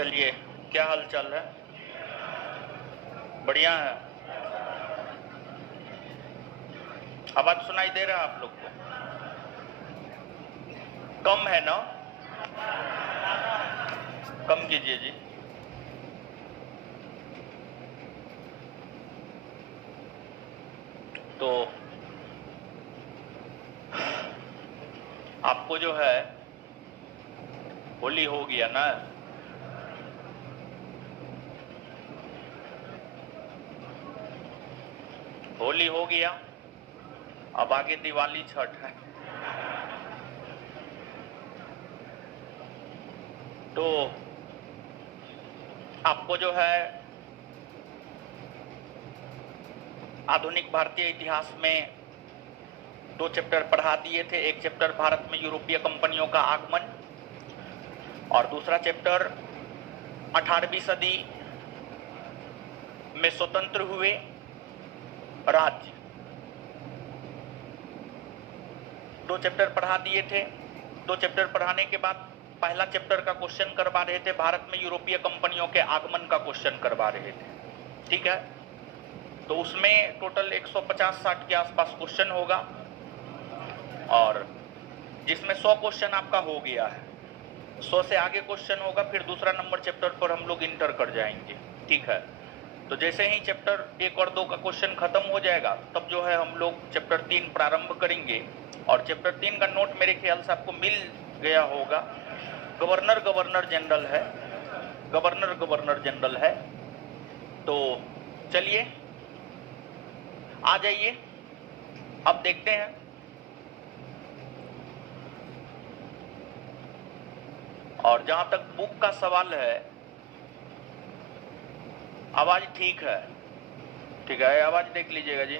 चलिए, क्या हाल चाल है? बढ़िया है। आवाज सुनाई दे रहा है आप लोग को? कम है ना? कम कीजिए जी। तो आपको जो है होली हो गया ना? होली हो गया, अब आगे दिवाली छठ है। तो आपको जो है आधुनिक भारतीय इतिहास में 2 चैप्टर पढ़ा दिए थे। एक चैप्टर भारत में यूरोपीय कंपनियों का आगमन और दूसरा चैप्टर 18वीं सदी में स्वतंत्र हुए राज्य। 2 चैप्टर पढ़ा दिए थे। 2 चैप्टर पढ़ाने के बाद पहला चैप्टर का क्वेश्चन करवा रहे थे, भारत में यूरोपीय कंपनियों के आगमन का क्वेश्चन करवा रहे थे। ठीक है, तो उसमें टोटल 150-60 के आसपास क्वेश्चन होगा और जिसमें 100 क्वेश्चन आपका हो गया है। 100 से आगे क्वेश्चन होगा, फिर दूसरा नंबर चैप्टर पर हम लोग इंटर कर जाएंगे। ठीक है, तो जैसे ही चैप्टर 1 और 2 का क्वेश्चन खत्म हो जाएगा तब जो है हम लोग चैप्टर 3 प्रारंभ करेंगे और चैप्टर 3 का नोट मेरे ख्याल से आपको मिल गया होगा। गवर्नर जनरल है, गवर्नर जनरल है। तो चलिए आ जाइए, अब देखते हैं। और जहां तक बुक का सवाल है, आवाज ठीक है? ठीक है, आवाज देख लीजिएगा जी।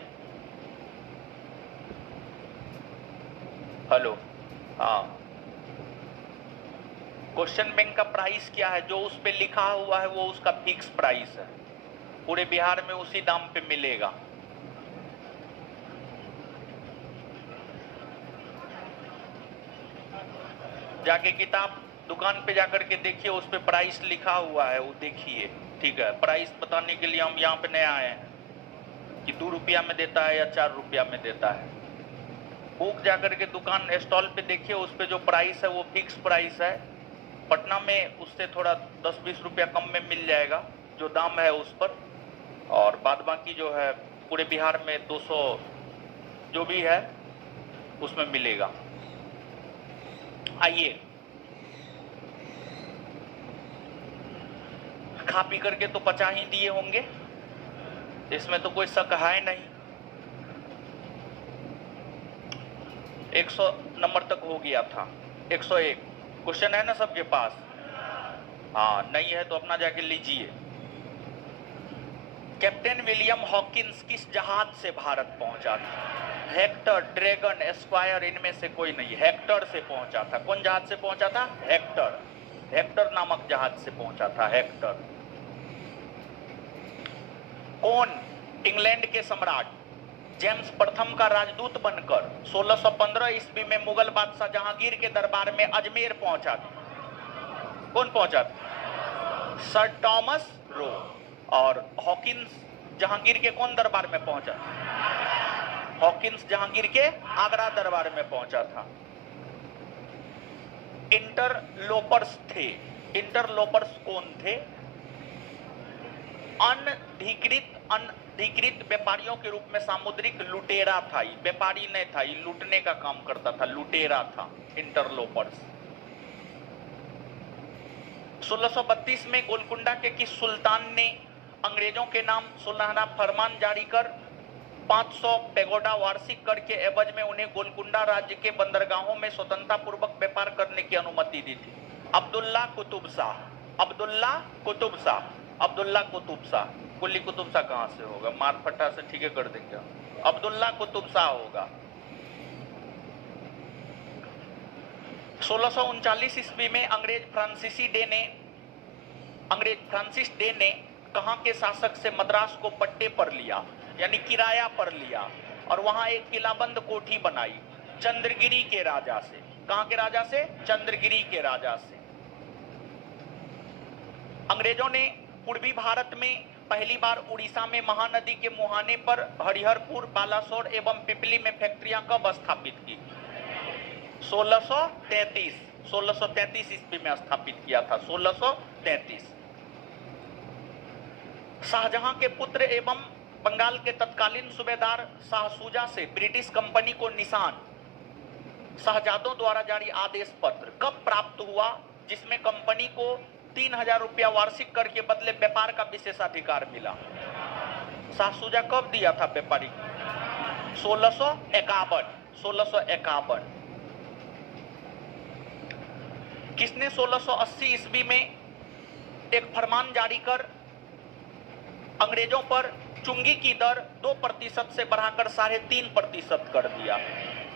हेलो, हाँ। क्वेश्चन बैंक का प्राइस क्या है? जो उस पे लिखा हुआ है वो उसका फिक्स प्राइस है, पूरे बिहार में उसी दाम पे मिलेगा। जाके किताब दुकान पे जाकर के देखिए, उस पे प्राइस लिखा हुआ है, वो देखिए। ठीक है, प्राइस बताने के लिए हम यहाँ पे नए आए हैं कि 2 रुपया में देता है या 4 रुपया में देता है। बुक जाकर के दुकान स्टॉल पे देखिए, उस पे जो प्राइस है वो फिक्स प्राइस है। पटना में उससे थोड़ा 10-20 रुपया कम में मिल जाएगा जो दाम है उस पर, और बाद बाकी जो है पूरे बिहार में 200 जो भी है उसमें मिलेगा। आइए, खा पी करके तो पचा ही दिए होंगे, इसमें तो कोई शक है नहीं। 100 नंबर तक हो गया था। 101 क्वेश्चन है ना सबके पास? हाँ, नहीं है तो अपना जाके लीजिए। कैप्टन विलियम हॉकिंस किस जहाज से भारत पहुंचा था? हेक्टर, ड्रैगन, एस्क्वायर, इनमें से कोई नहीं। हेक्टर से पहुंचा था। कौन जहाज से पहुंचा था? हेक्टर। हेक्टर नामक जहाज से पहुंचा था, हेक्टर। कौन इंग्लैंड के सम्राट जेम्स प्रथम का राजदूत बनकर 1615 ईस्वी में मुगल बादशाह जहांगीर के दरबार में अजमेर पहुंचा था? कौन पहुंचा था? Sir Thomas Roe. और हॉकिंस जहांगीर के कौन दरबार में पहुंचा? हॉकिंस जहांगीर के आगरा दरबार में पहुंचा था। इंटरलोपर्स थे। इंटरलोपर्स कौन थे? अनधिकृत व्यापारियों के रूप में सामुद्रिक लुटेरा था। व्यापारी नहीं था, ये लूटने का काम करता था, लुटेरा था इंटरलोपर्स। 1632 में गोलकुंडा के किस सुल्तान ने अंग्रेजों के नाम सुलहना फरमान जारी कर 500 पैगोडा वार्षिक कर के एवज में उन्हें गोलकुंडा राज्य के बंदरगाहों में स्वतंत्रता पूर्वक व्यापार करने की अनुमति दी थी? अब्दुल्ला कुतुब शाह। अब्दुल्ला कुतुब शाह। अब्दुल्ला कुतुब शाह। कुली कुतुब शाह कहां से होगा? मार फट्टा से ठीक है कर देंगे। अब्दुल्ला कुतुब शाह होगा। 1639 ईस्वी में अंग्रेज फ्रांसिस डे ने कहां के शासक से मद्रास को पट्टे पर लिया, यानी किराया पर लिया, और वहां एक किलाबंद कोठी बनाई चंद्रगिरी के राजा से। कहां के राजा से? चंद्रगिरी के राजा से। अंग्रेजों ने पूर्वी भारत में पहली बार उड़ीसा में महानदी के मुहाने पर हरिहरपुर, बालासोर एवं पिपली में फैक्ट्रियां कब स्थापित की? 1633 ईस्वी में स्थापित किया था, 1633। शाहजहां के पुत्र एवं बंगाल के तत्कालीन सूबेदार शाह सूजा से ब्रिटिश कंपनी को निशान शहजादों द्वारा जारी आदेश पत्र कब प्राप्त हुआ, जिसमें कंपनी को 3000 रुपया वार्षिक कर के बदले व्यापार का विशेषाधिकार मिला? शाह सूजा कब दिया था व्यापारी? 1651। किसने 1680 ईस्वी में एक फरमान जारी कर अंग्रेजों पर चुंगी की दर 2% से बढ़ाकर 3.5% कर दिया?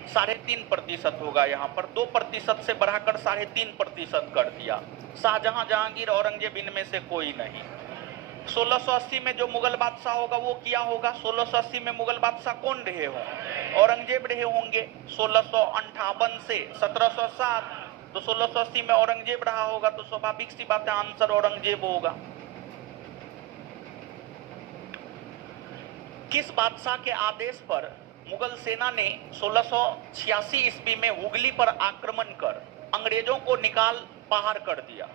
3.5% होगा यहाँ पर, 2% से बढ़ाकर 3.5% कर दिया। शाहजहां, जहांगीर, औरंगजेब इनमें से कोई नहीं। 1680 में जो मुगल बादशाह होगा वो क्या होगा? 1680 में मुगल बादशाह कौन रहे हों? औरंगजेब रहे होंगे। 1658 से 1707, तो 1680 में औरंगजेब रहा होगा, तो स्वाभाविक सी बात है आंसर औरंगजेब होगा। किस बादशाह के आदेश पर मुगल सेना ने 1686 ईस्वी में हुगली पर आक्रमण कर अंग्रेजों को निकाल बाहर कर दिया?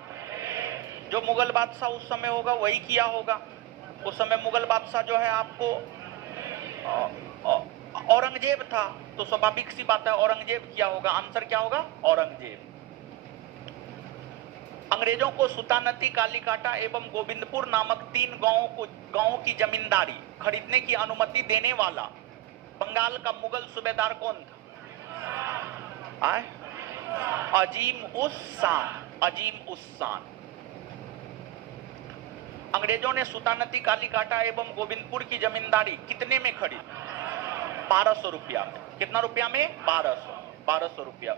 जो मुगल बादशाह उस समय होगा वही किया होगा। उस समय मुगल बादशाह जो है आपको औरंगजेब था, तो स्वाभाविक सी बात है औरंगजेब किया होगा। आंसर क्या होगा? औरंगजेब। अंग्रेजों को सुतानती, कालीकाटा एवं गोविंदपुर नामक 3 गांवों की जमींदारी खरीदने की अनुमति देने वाला बंगाल का मुगल सूबेदार कौन था? अजीम उस शान। अंग्रेजों ने सुतानती, कालीकाटा एवं गोविंदपुर की जमींदारी कितने में खरीदी? 1200 रुपया में। कितना रुपया में? 1200 रुपया।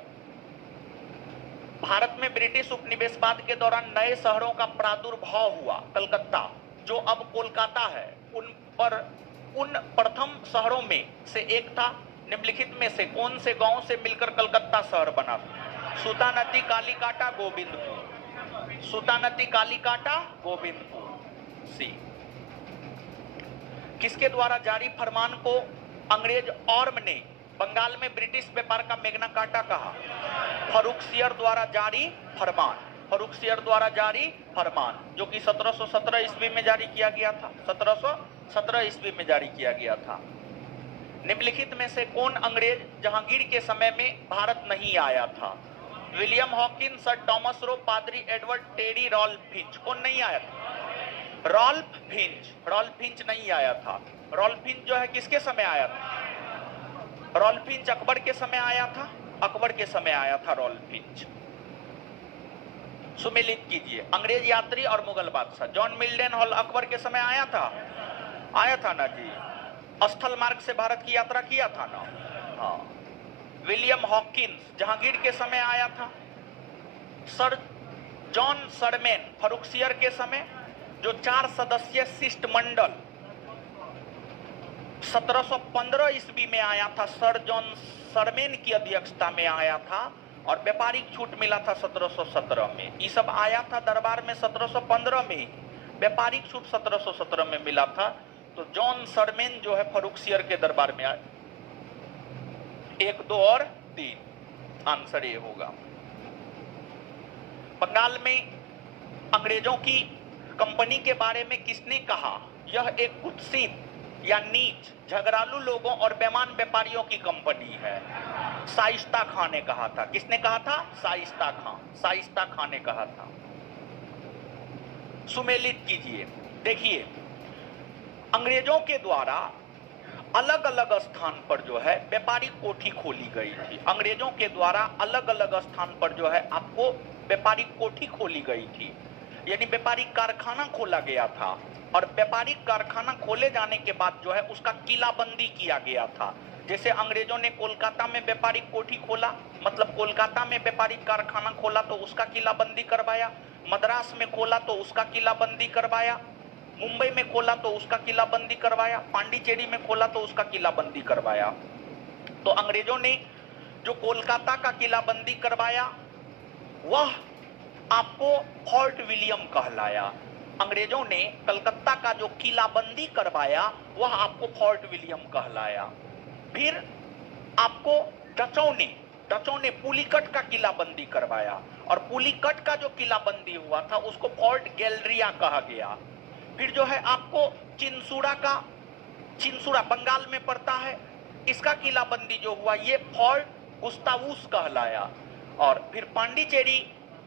भारत में ब्रिटिश उपनिवेशवाद के दौरान नए शहरों का प्रादुर्भाव हुआ। कलकत्ता, जो अब कोलकाता है, उन प्रथम शहरों में से एक था। निम्नलिखित में से कौन से गांव से मिलकर कलकत्ता शहर बना? सुतानती, कालीकाटा, गोविंदपुर। सुतानती, कालीकाटा, गोविंदपुर। सी। किसके द्वारा जारी फरमान को अंग्रेज ऑर्म ने बंगाल में ब्रिटिश व्यापार का मैग्ना कार्टा कहा? फर्रुखसियर द्वारा जारी फरमान। फर्रुखसियर द्वारा जारी फरमान, जो कि 1717 ईस्वी में जारी किया गया था। 1717 ईस्वी में जारी किया गया था। निम्नलिखित में से कौन अंग्रेज जहांगीर के समय में भारत नहीं आया था? William Hawkins, sir Thomas Roe, पादरी एडवर्ड टेरी, रॉल्फ फिंच। कौन नहीं आया था? रॉल्फ फिंच नहीं आया था। रॉल्फ फिंच जो है किसके समय आया था? रॉल्फ फिंच अकबर के समय आया था। अकबर के समय आया था रॉल्फ फिंच। सुमेलित कीजिए, अंग्रेज यात्री और मुगल बादशाह। जॉन मिल्डन हॉल अकबर के समय आया था ना जी। स्थल मार्ग से भारत की यात्रा किया था ना। हाँ। विलियम हॉकिंस जहांगीर के समय आया था। सर जॉन सरमेन फर्रुखसियर के समय, जो 4 सदस्यीय शिष्टमंडल 1715 ईस्वी में आया था। सर जॉन सरमेन की अध्यक्षता में आया था और व्यापारिक छूट मिला था 1717 में। ये सब आया था दरबार में 1715 में, व्यापारिक छूट 1717 में मिला था। तो जॉन सरमेन जो है फर्रुखसियर के दरबार में आए। 1, 2 और 3 आंसर ये होगा। बंगाल में अंग्रेजों की कंपनी के बारे में किसने कहा? यह एक कुत्सित या नीच, झगड़ालू लोगों और बेईमान व्यापारियों की कंपनी है। शाइस्ता खां ने कहा था। किसने कहा था? शाइस्ता खां ने कहा था। सुमेलित कीजिए, देखिए अंग्रेजों के द्वारा अलग अलग स्थान पर जो है व्यापारिक कोठी खोली गई थी। अंग्रेजों के द्वारा अलग अलग स्थान पर जो है आपको व्यापारिक कोठी खोली गई थी, यानी व्यापारिक कारखाना खोला गया था। और व्यापारिक कारखाना खोले जाने के बाद जो है उसका किलाबंदी किया गया था। जैसे अंग्रेजों ने कोलकाता में व्यापारिक कोठी खोला, मतलब कोलकाता में व्यापारिक कारखाना खोला तो उसका किलाबंदी करवाया। मद्रास में खोला तो उसका किलाबंदी करवाया। मुंबई में खोला तो उसका किलाबंदी करवाया। पांडिचेरी में खोला तो उसका किलाबंदी करवाया। तो अंग्रेजों ने जो कोलकाता का किलाबंदी करवाया वह आपको फोर्ट विलियम कहलाया। अंग्रेजों ने कलकत्ता का जो किलाबंदी करवाया वह आपको फोर्ट विलियम कहलाया। फिर आपको डचों ने पुलिकट का किलाबंदी करवाया और पुलिकट का जो किलाबंदी हुआ था उसको फोर्ट गैलरिया कहा गया। फिर जो है आपको चिंसुरा बंगाल में पड़ता है, इसका किलाबंदी जो हुआ ये फोर्ट गुस्तावुस कहलाया। और फिर पांडिचेरी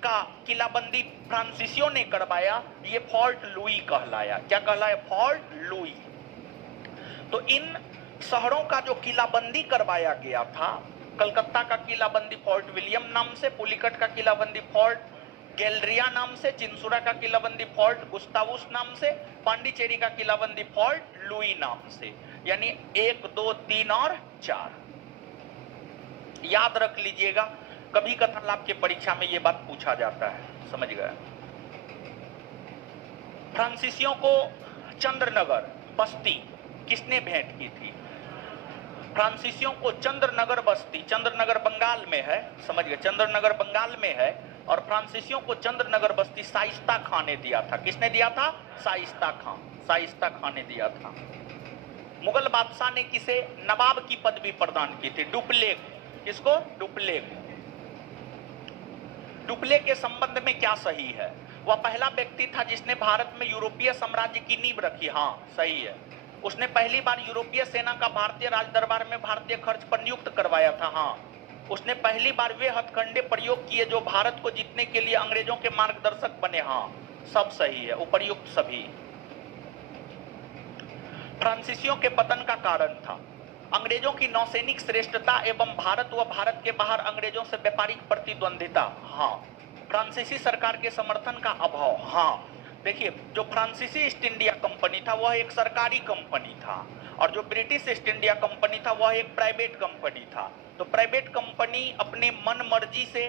का किलाबंदी फ्रांसीसियों ने करवाया, ये फोर्ट लुई कहलाया। क्या कहलाया? Fort Louis. तो इन शहरों का जो किलाबंदी करवाया गया था, कलकत्ता का किलाबंदी फोर्ट विलियम नाम से, पुलिकट का किलाबंदी फोर्ट गैलरिया नाम से, चिंसुरा का किलाबंदी फोर्ट गुस्तावुस नाम से, पांडिचेरी का किलाबंदी फोर्ट लुई नाम से। यानी 1, 2, 3 और 4 याद रख लीजिएगा, कभी कथन लाभ के परीक्षा में यह बात पूछा जाता है, समझ गए। फ्रांसीसियों को चंद्रनगर बस्ती किसने भेंट की थी? फ्रांसीसियों को चंद्रनगर बस्ती, चंद्रनगर बंगाल में है, समझ गए, चंद्रनगर बंगाल में है। और फ्रांसीसियों को चंद्रनगर बस्ती शाइस्ता खां ने दिया था। किसने दिया था? शाइस्ता खां ने दिया था। मुगल बादशाह ने किसे नवाब की पदवी प्रदान की थी? डुप्लेक। किसको? डुप्लेक। डुप्लेक के संबंध में क्या सही है? वह पहला व्यक्ति था जिसने भारत में यूरोपीय साम्राज्य की नींव रखी। हाँ, सही है। उसने पहली बार यूरोपीय सेना का भारतीय राज दरबार में भारतीय खर्च पर नियुक्त करवाया था। हाँ, उसने पहली बार वे हथकंडे प्रयोग किए जो भारत को जीतने के लिए अंग्रेजों के मार्गदर्शक बने। हाँ, सब सही है, उपर्युक्त सभी। फ्रांसीसियों के पतन का कारण था अंग्रेजों की नौसैनिक श्रेष्ठता एवं भारत व भारत के बाहर अंग्रेजों से व्यापारिक प्रतिद्वंदिता। हाँ, फ्रांसीसी सरकार के समर्थन का अभाव। हाँ, देखिए, जो फ्रांसीसी ईस्ट इंडिया कंपनी था वह एक सरकारी कंपनी था और जो ब्रिटिश ईस्ट इंडिया कंपनी था वह एक प्राइवेट कंपनी था। तो प्राइवेट कंपनी अपने मन मर्जी से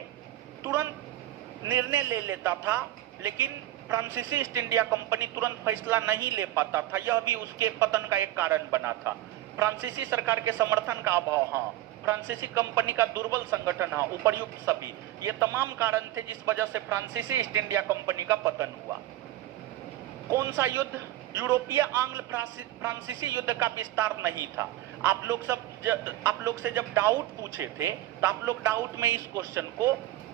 तुरंत निर्णय ले लेता था, लेकिन फ्रांसीसी ईस्ट इंडिया कंपनी तुरंत फैसला नहीं ले पाता था। यह भी उसके पतन का एक कारण बना था। फ्रांसीसी सरकार के समर्थन का अभाव। हाँ, फ्रांसीसी कंपनी का दुर्बल संगठन। हाँ, उपर्युक्त सभी। ये तमाम कारण थे जिस वजह से फ्रांसीसी ईस्ट इंडिया कंपनी का पतन हुआ। कौन सा युद्ध? यूरोपीय आंग्ल फ्रांसीसी युद्ध का विस्तार नहीं था। आप लोग से जब डाउट पूछे थे तो आप लोग डाउट में इस क्वेश्चन को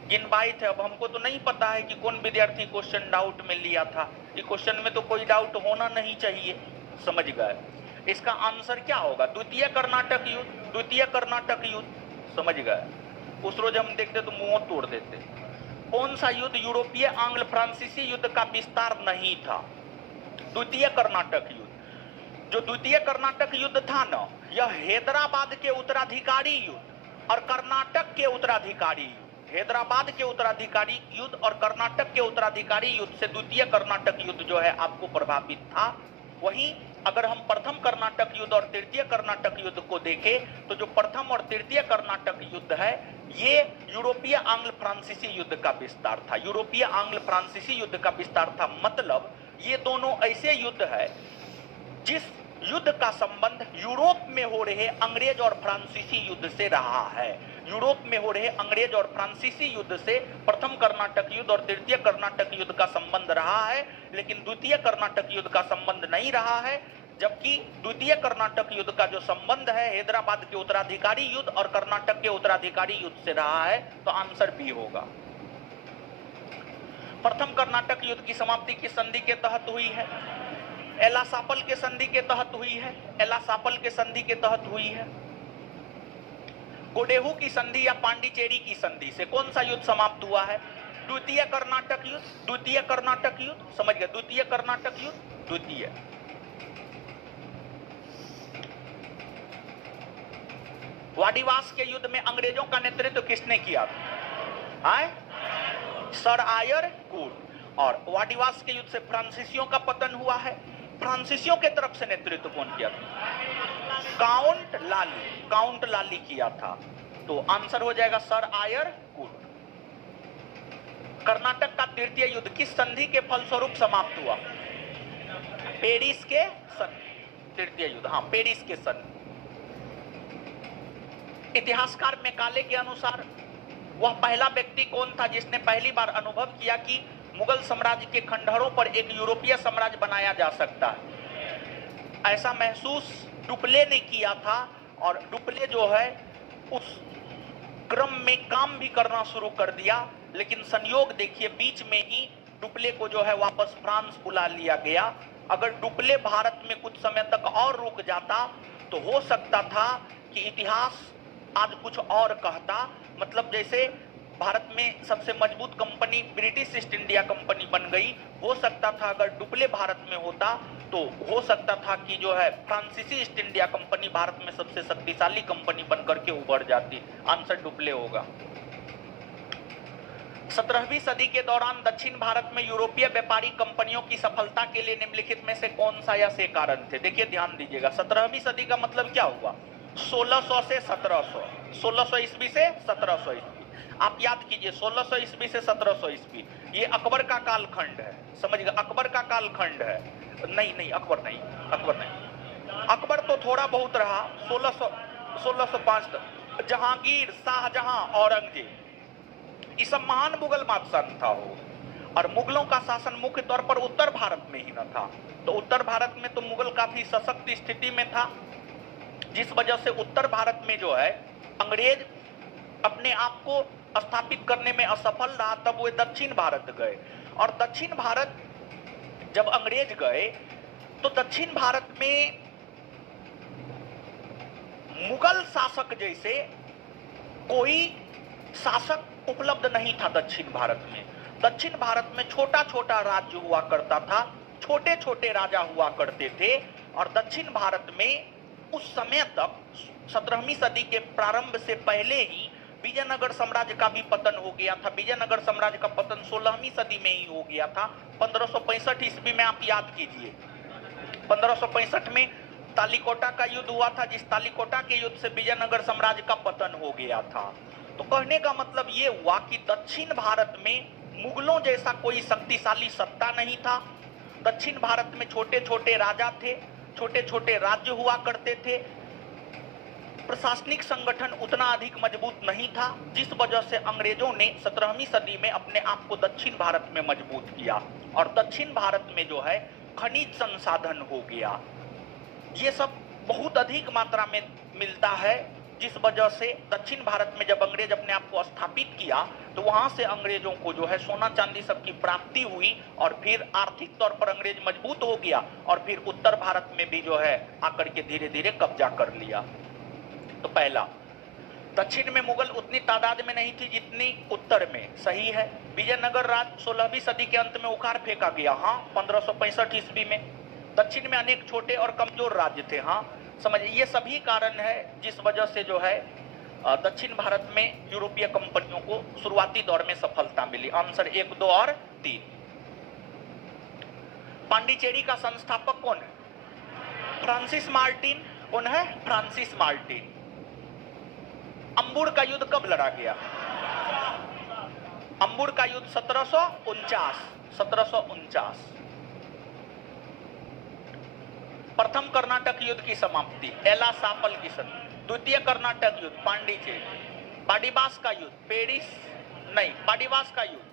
गिनवाए थे। अब हमको तो नहीं पता है कि कौन विद्यार्थी क्वेश्चन डाउट में लिया था। इस क्वेश्चन में तो कोई डाउट होना नहीं चाहिए, समझ गए। इसका आंसर क्या होगा? द्वितीय कर्नाटक युद्ध। द्वितीय कर्नाटक युद्ध, समझ गए। उस रोज हम देखते तो मुंह तोड़ देते। कौन सा युद्ध यूरोपीय आंग्ल फ्रांसीसी युद्ध का विस्तार नहीं था? द्वितीय कर्नाटक युद्ध। जो द्वितीय कर्नाटक युद्ध था ना, यह हैदराबाद के उत्तराधिकारी युद्ध और कर्नाटक के उत्तराधिकारी युद्ध, हैदराबाद के उत्तराधिकारी युद्ध और कर्नाटक के उत्तराधिकारी युद्ध से द्वितीय कर्नाटक युद्ध जो है आपको प्रभावित था। वहीं अगर हम प्रथम कर्नाटक युद्ध और तृतीय कर्नाटक युद्ध को देखें तो जो प्रथम और तृतीय कर्नाटक युद्ध है ये यूरोपीय आंग्ल फ्रांसीसी युद्ध का विस्तार था। यूरोपीय आंग्ल फ्रांसीसी युद्ध का विस्तार था। मतलब ये दोनों ऐसे युद्ध है जिस युद्ध का संबंध यूरोप में हो रहे अंग्रेज और फ्रांसीसी युद्ध से रहा है। यूरोप में हो रहे अंग्रेज और फ्रांसीसी युद्ध से प्रथम कर्नाटक युद्ध और तृतीय कर्नाटक युद्ध का संबंध रहा है, लेकिन द्वितीय कर्नाटक युद्ध का संबंध नहीं रहा है। जबकि द्वितीय कर्नाटक युद्ध का जो संबंध है हैदराबाद के उत्तराधिकारी युद्ध और कर्नाटक के उत्तराधिकारी युद्ध से रहा है, तो आंसर बी होगा। प्रथम कर्नाटक युद्ध की समाप्ति किस संधि के तहत हुई है? एलासापल के संधि के तहत हुई है। एलासापल के संधि के तहत हुई है। गोडेहू की संधि या पांडिचेरी की संधि से कौन सा युद्ध समाप्त हुआ है? द्वितीय कर्नाटक युद्ध। द्वितीय कर्नाटक युद्ध, समझ गए। द्वितीय कर्नाटक युद्ध, द्वितीय। वाडिवास के युद्ध में अंग्रेजों का नेतृत्व किसने किया था? सर आयर कूट। और वाडिवास के युद्ध से फ्रांसीसियों का पतन हुआ है। फ्रांसीसियों के तरफ से नेतृत्व कौन किया था? काउंट लाली किया था। तो आंसर हो जाएगा सर आयर कूट। कर्नाटक का तृतीय युद्ध किस संधि के फलस्वरूप समाप्त हुआ? पेरिस के संधि। तृतीय युद्ध, हाँ, पेरिस के संधि। इतिहासकार मैकाले के अनुसार वह पहला व्यक्ति कौन था जिसने पहली बार अनुभव किया कि मुगल साम्राज्य के खंडहरों पर एक यूरोपीय साम्राज्य बनाया जा सकता है, ऐसा महसूस डुप्ले ने किया था। और डुप्ले जो है उस क्रम में काम भी करना शुरू कर दिया, लेकिन संयोग देखिए बीच में ही डुप्ले को जो है वापस फ्रांस बुला लिया गया। अगर डुप्ले भारत में कुछ समय तक और रुक जाता तो हो सकता था कि इतिहास आज कुछ और कहता। मतलब जैसे भारत में सबसे मजबूत company British east India company बन गई, हो सकता था अगर डुप्ले भारत में होता तो हो सकता था कि जो है फ्रांसीसी ईस्ट इंडिया कंपनी भारत में सबसे शक्तिशाली कंपनी बनकर के उभर जाती। आंसर डुप्ले होगा। 17वीं सदी के दौरान दक्षिण भारत में यूरोपीय व्यापारी कंपनियों की सफलता के लिए निम्नलिखित में से कौन सा या से कारण थे? देखिए ध्यान दीजिएगा, 17वीं सदी का मतलब क्या हुआ? 1600 से 1700, 1600 ईस्वी से 1700 ईस्वी। आप याद कीजिए 1600 ईस्वी से 1700 ईस्वी ये अकबर का कालखंड है, समझिएगा अकबर का कालखंड है। नहीं अकबर नहीं, अकबर तो थोड़ा बहुत रहा। 1605 तक जहांगीर, शाहजहां, औरंगजेब, ये सब महान मुगल बादशाह था हो। और मुगलों का शासन मुख्य तौर पर उत्तर भारत में ही न था, तो उत्तर भारत में तो मुगल काफी सशक्त स्थिति में था, जिस वजह से उत्तर भारत में जो है अंग्रेज अपने आप को स्थापित करने में असफल रहा। तब वो दक्षिण भारत गए, और दक्षिण भारत जब अंग्रेज गए तो दक्षिण भारत में मुगल शासक जैसे कोई शासक उपलब्ध नहीं था। दक्षिण भारत में छोटा छोटा राज्य हुआ करता था, छोटे छोटे राजा हुआ करते थे। और दक्षिण भारत में उस समय तक 17वीं सदी के प्रारंभ से पहले ही विजयनगर साम्राज्य का भी पतन हो गया था। विजयनगर साम्राज्य का पतन 16वीं सदी में ही हो गया था। 1565 ईस्वी में आप याद कीजिए, 1565 में तालीकोटा का युद्ध हुआ था, जिस तालीकोटा के युद्ध से विजयनगर साम्राज्य का पतन हो गया था। तो कहने का मतलब ये हुआ कि दक्षिण भारत में मुगलों जैसा कोई शक्तिशाली सत्ता नहीं था। दक्षिण भारत में छोटे छोटे राजा थे, छोटे छोटे राज्य हुआ करते थे, प्रशासनिक संगठन उतना अधिक मजबूत नहीं था, जिस वजह से अंग्रेजों ने 17वीं सदी में अपने आप को दक्षिण भारत में मजबूत किया। और दक्षिण भारत में जो है खनिज संसाधन हो गया, ये सब बहुत अधिक मात्रा में मिलता है, जिस वजह से दक्षिण भारत में जब अंग्रेज अपने आप को स्थापित किया तो वहां से अंग्रेजों को जो है सोना चांदी सब की प्राप्ति हुई, और फिर आर्थिक तौर पर अंग्रेज मजबूत हो गया, और फिर उत्तर भारत में भी जो है आकर के धीरे धीरे कब्जा कर लिया। तो पहला, दक्षिण में मुगल उतनी तादाद में नहीं थी जितनी उत्तर में, सही है। विजयनगर राज्य 16वीं सदी के अंत में उखाड़ फेंका गया, हाँ 1565 ईस्वी में। दक्षिण में अनेक छोटे और कमजोर राज्य थे, हाँ समझिए। ये सभी कारण है जिस वजह से जो है दक्षिण भारत में यूरोपीय कंपनियों को शुरुआती दौर में सफलता मिली। आंसर 1, 2 और 3। पांडिचेरी का संस्थापक कौन है? Francis Martin. कौन है? Francis Martin. अंबुर का युद्ध कब लड़ा गया? अंबुर का युद्ध 1749। प्रथम कर्नाटक युद्ध की समाप्ति एला सापल की संधि। द्वितीय कर्नाटक युद्ध पांडिचेरी। बाडीबास का युद्ध पेरिस, नहीं बाडीबास का युद्ध,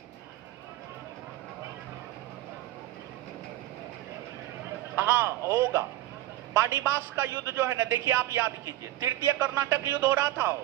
हाँ होगा। बाडीबास का युद्ध जो है ना, देखिए आप याद कीजिए, तृतीय कर्नाटक युद्ध हो रहा था।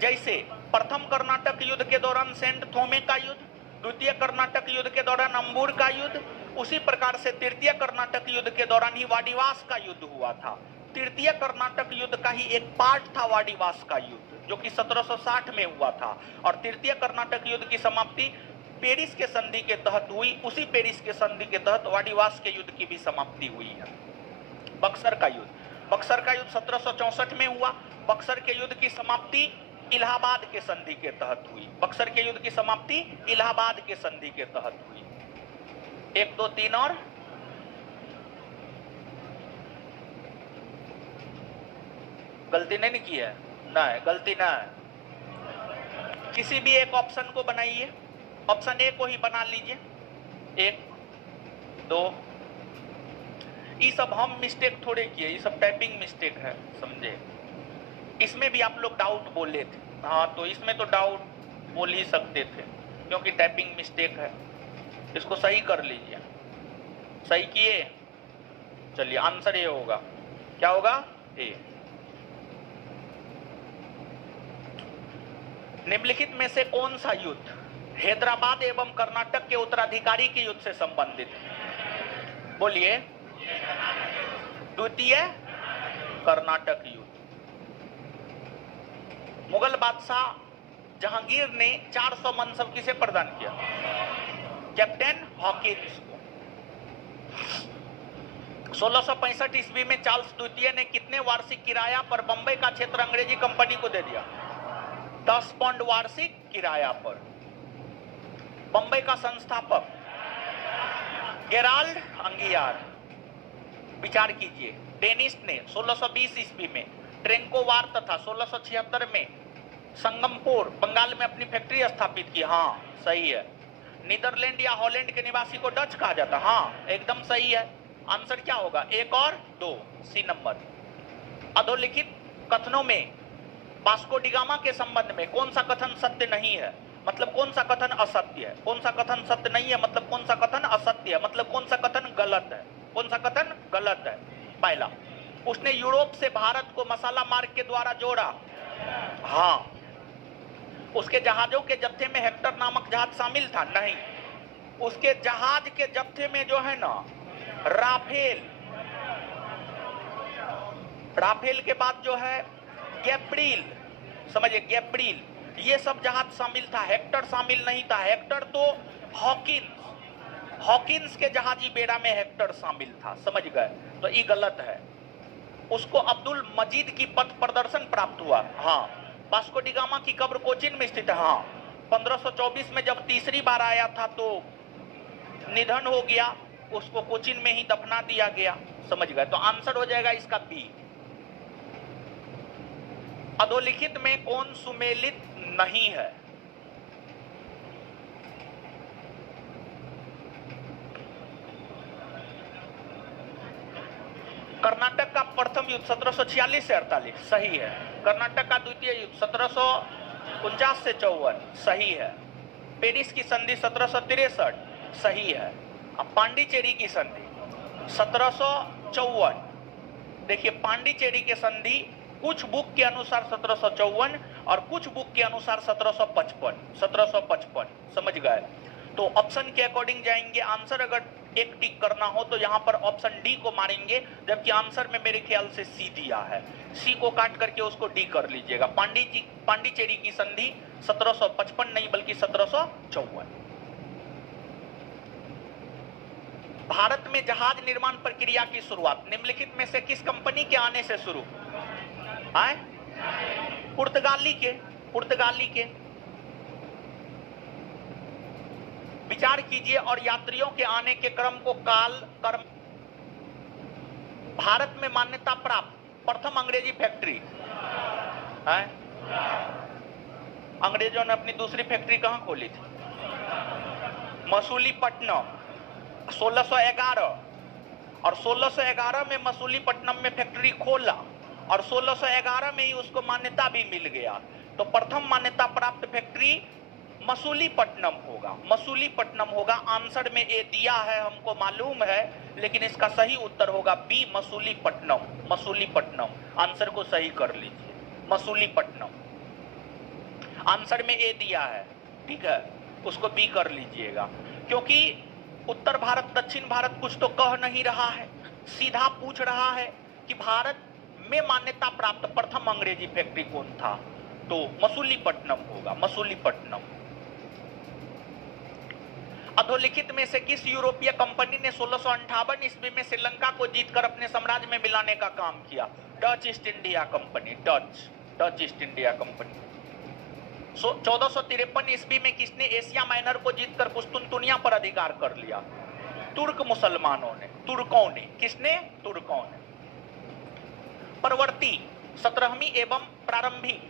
जैसे प्रथम कर्नाटक युद्ध के दौरान सेंट थोमे का युद्ध, द्वितीय कर्नाटक युद्ध के दौरान अंबुर का युद्ध, उसी प्रकार से तृतीय कर्नाटक युद्ध के दौरान ही वाडीवास का युद्ध हुआ था। तृतीय कर्नाटक युद्ध का ही एक पार्ट था वाडीवास का युद्ध, जो कि 1760 में हुआ था। और तृतीय कर्नाटक युद्ध की समाप्ति पेरिस के संधि के तहत हुई। उसी पेरिस के संधि के तहत वाडीवास के युद्ध की भी समाप्ति हुई है। बक्सर का युद्ध 1764 में हुआ। बक्सर के युद्ध की समाप्ति इलाहाबाद के संधि के तहत हुई। बक्सर के युद्ध की समाप्ति इलाहाबाद के संधि के तहत हुई। 1, 2, 3 और गलती नहीं की है? नहीं, गलती ना है। किसी भी एक ऑप्शन को बनाइए, ऑप्शन ए को ही बना लीजिए। 1, 2, ये सब हम मिस्टेक थोड़े किए, ये सब टाइपिंग मिस्टेक है, समझे। इसमें भी आप लोग डाउट बोले थे, हाँ तो इसमें तो डाउट बोल ही सकते थे, क्योंकि टाइपिंग मिस्टेक है। इसको सही कर लीजिए। सही किए, चलिए आंसर ये होगा, क्या होगा, ए। निम्नलिखित में से कौन सा युद्ध हैदराबाद एवं कर्नाटक के उत्तराधिकारी के युद्ध से संबंधित है? बोलिए। द्वितीय कर्नाटक युद्ध। मुगल बादशाह जहांगीर ने 400 मनसब किसे प्रदान किया? कैप्टन हॉकिंस को। 1665 ईस्वी में चार्ल्स द्वितीय ने कितने वार्षिक किराया पर बंबई का क्षेत्र अंग्रेजी कंपनी को दे दिया? 10 पाउंड वार्षिक किराया पर। बंबई का संस्थापक गेराल्ड अंगियार। विचार कीजिए, डेनिस ने 1620 ईस्वी में ट्रेंकोवार तथा 1676 में संगमपुर बंगाल में अपनी फैक्ट्री स्थापित की। हाँ सही है। नीदरलैंड या हॉलैंड के निवासी को डच कहा जाता। हाँ एकदम सही है। आंसर क्या होगा, 1 और 2, सी नंबर। अधोलिखित कथनों में वास्को डी गामा के संबंध में कौन सा कथन सत्य नहीं है? मतलब कौन सा कथन असत्य है? कौन सा कथन सत्य नहीं है मतलब कौन सा कथन असत्य है? मतलब कौन सा कथन गलत है? कौन सा कथन गलत है? पहला, उसने यूरोप से भारत को मसाला मार्ग के द्वारा जोड़ा। हाँ। उसके जहाजों के जत्थे में हेक्टर नामक जहाज शामिल था। नहीं। उसके जहाज के जत्थे में जो है ना राफेल के बाद जो है गैब्रिल, समझिए गैब्रिल, ये सब जहाज शामिल था। हेक्टर शामिल नहीं था। हेक्टर तो हॉकिंस के जहाजी बेड़ा में हेक्टर शामिल था। समझ गए? तो ये गलत है। उसको अब्दुल मजीद की पथ प्रदर्शन प्राप्त हुआ। हाँ। वास्को डी गामा की कब्र कोचीन में स्थित है। हाँ। 1524 में जब तीसरी बार आया था तो निधन हो गया, उसको कोचीन में ही दफना दिया गया। समझ गए? तो आंसर हो जाएगा इसका बी। अधोलिखित में कौन सुमेलित नहीं है? कर्नाटक का प्रथम युद्ध 1746 से 48 सही है। कर्नाटक का द्वितीय युद्ध 1749 से 54 सही है। पेरिस की संधि 1763 सही है। अब पांडिचेरी की संधि 1754। देखिए पांडिचेरी के संधि कुछ बुक के अनुसार 1754 और कुछ बुक के अनुसार 1755। समझ गए? तो ऑप्शन के अकॉर्डिंग जाएंगे। आंसर अगर एक टिक करना हो तो यहां पर ऑप्शन डी को मारेंगे, जबकि आंसर में मेरे ख्याल से सी दिया है। सी को काट करके उसको डी कर लीजिएगा। पांडिचेरी की संधि 1755 नहीं बल्कि 1754। भारत में जहाज निर्माण प्रक्रिया की शुरुआत निम्नलिखित में से किस कंपनी के आने से शुरू? आए? पुर्तगाली के। विचार कीजिए और यात्रियों के आने के क्रम को काल कर्म। भारत में मान्यता प्राप्त प्रथम अंग्रेजी फैक्ट्री है? अंग्रेजों ने अपनी दूसरी फैक्ट्री कहां खोली थी? मसूलीपट्टनम 1611। और 1611 में मसूलीपट्टनम में फैक्ट्री खोला और 1611 में ही उसको मान्यता भी मिल गया। तो प्रथम मान्यता प्राप्त फैक्ट्री मसूलीपट्टनम होगा। आंसर में ए दिया है, हमको मालूम है, लेकिन इसका सही उत्तर होगा बी मसूलीपट्टनम। आंसर को सही कर लीजिए, मसूलीपट्टनम। आंसर में ए दिया है, ठीक है, उसको बी कर लीजिएगा। क्योंकि उत्तर भारत दक्षिण भारत कुछ तो कह नहीं रहा है, सीधा पूछ रहा है कि भारत में मान्यता प्राप्त प्रथम अंग्रेजी फैक्ट्री कौन था? तो मसूलीपट्टनम होगा, मसूलीपट्टनम। अधोलिखित में से किस यूरोपीय कंपनी ने 1658 ईस्वी में श्रीलंका को जीतकर अपने साम्राज्य में मिलाने का काम किया? Dutch east India company. Dutch east India company. 1453 ईस्वी में किसने एशिया माइनर को जीतकर पुस्तुनतुनिया पर अधिकार कर लिया? तुर्क मुसलमानों ने, तुर्कों ने। किसने? तुर्कों ने। परवर्ती 17वीं एवं प्रारंभिक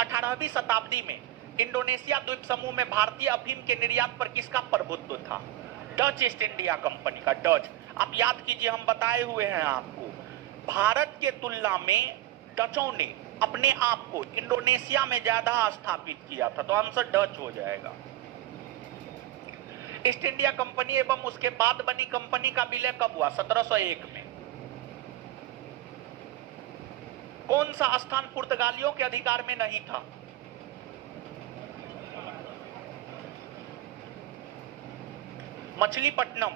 18वीं शताब्दी में इंडोनेशिया द्वीप समूह में भारतीय अफीम के निर्यात पर किसका प्रभुत्व था? डच ईस्ट इंडिया कंपनी का। डच। आप याद कीजिए, हम बताए हुए हैं आपको, भारत के तुलना में डचों ने अपने आप को इंडोनेशिया में ज्यादा स्थापित किया था। तो आंसर डच हो जाएगा। ईस्ट इंडिया कंपनी एवं उसके बाद बनी कंपनी का विलय कब हुआ? 1701 में। कौन सा स्थान पुर्तगालियों के अधिकार में नहीं था? मछलीपट्टनम।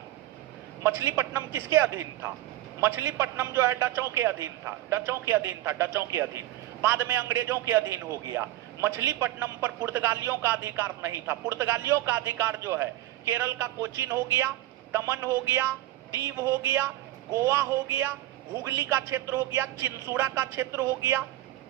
मछलीपट्टनम किसके अधीन था? मछलीपट्टनम जो है डचों के अधीन था, डचों के अधीन था, डचों के अधीन, बाद में अंग्रेजों के अधीन हो गया। मछलीपट्टनम पर पुर्तगालियों का अधिकार नहीं था। पुर्तगालियों का अधिकार जो है केरल का कोचीन हो गया, दमन हो गया, दीव हो गया, गोवा हो गया, हुगली का क्षेत्र हो गया, चिंसूड़ा का क्षेत्र हो गया,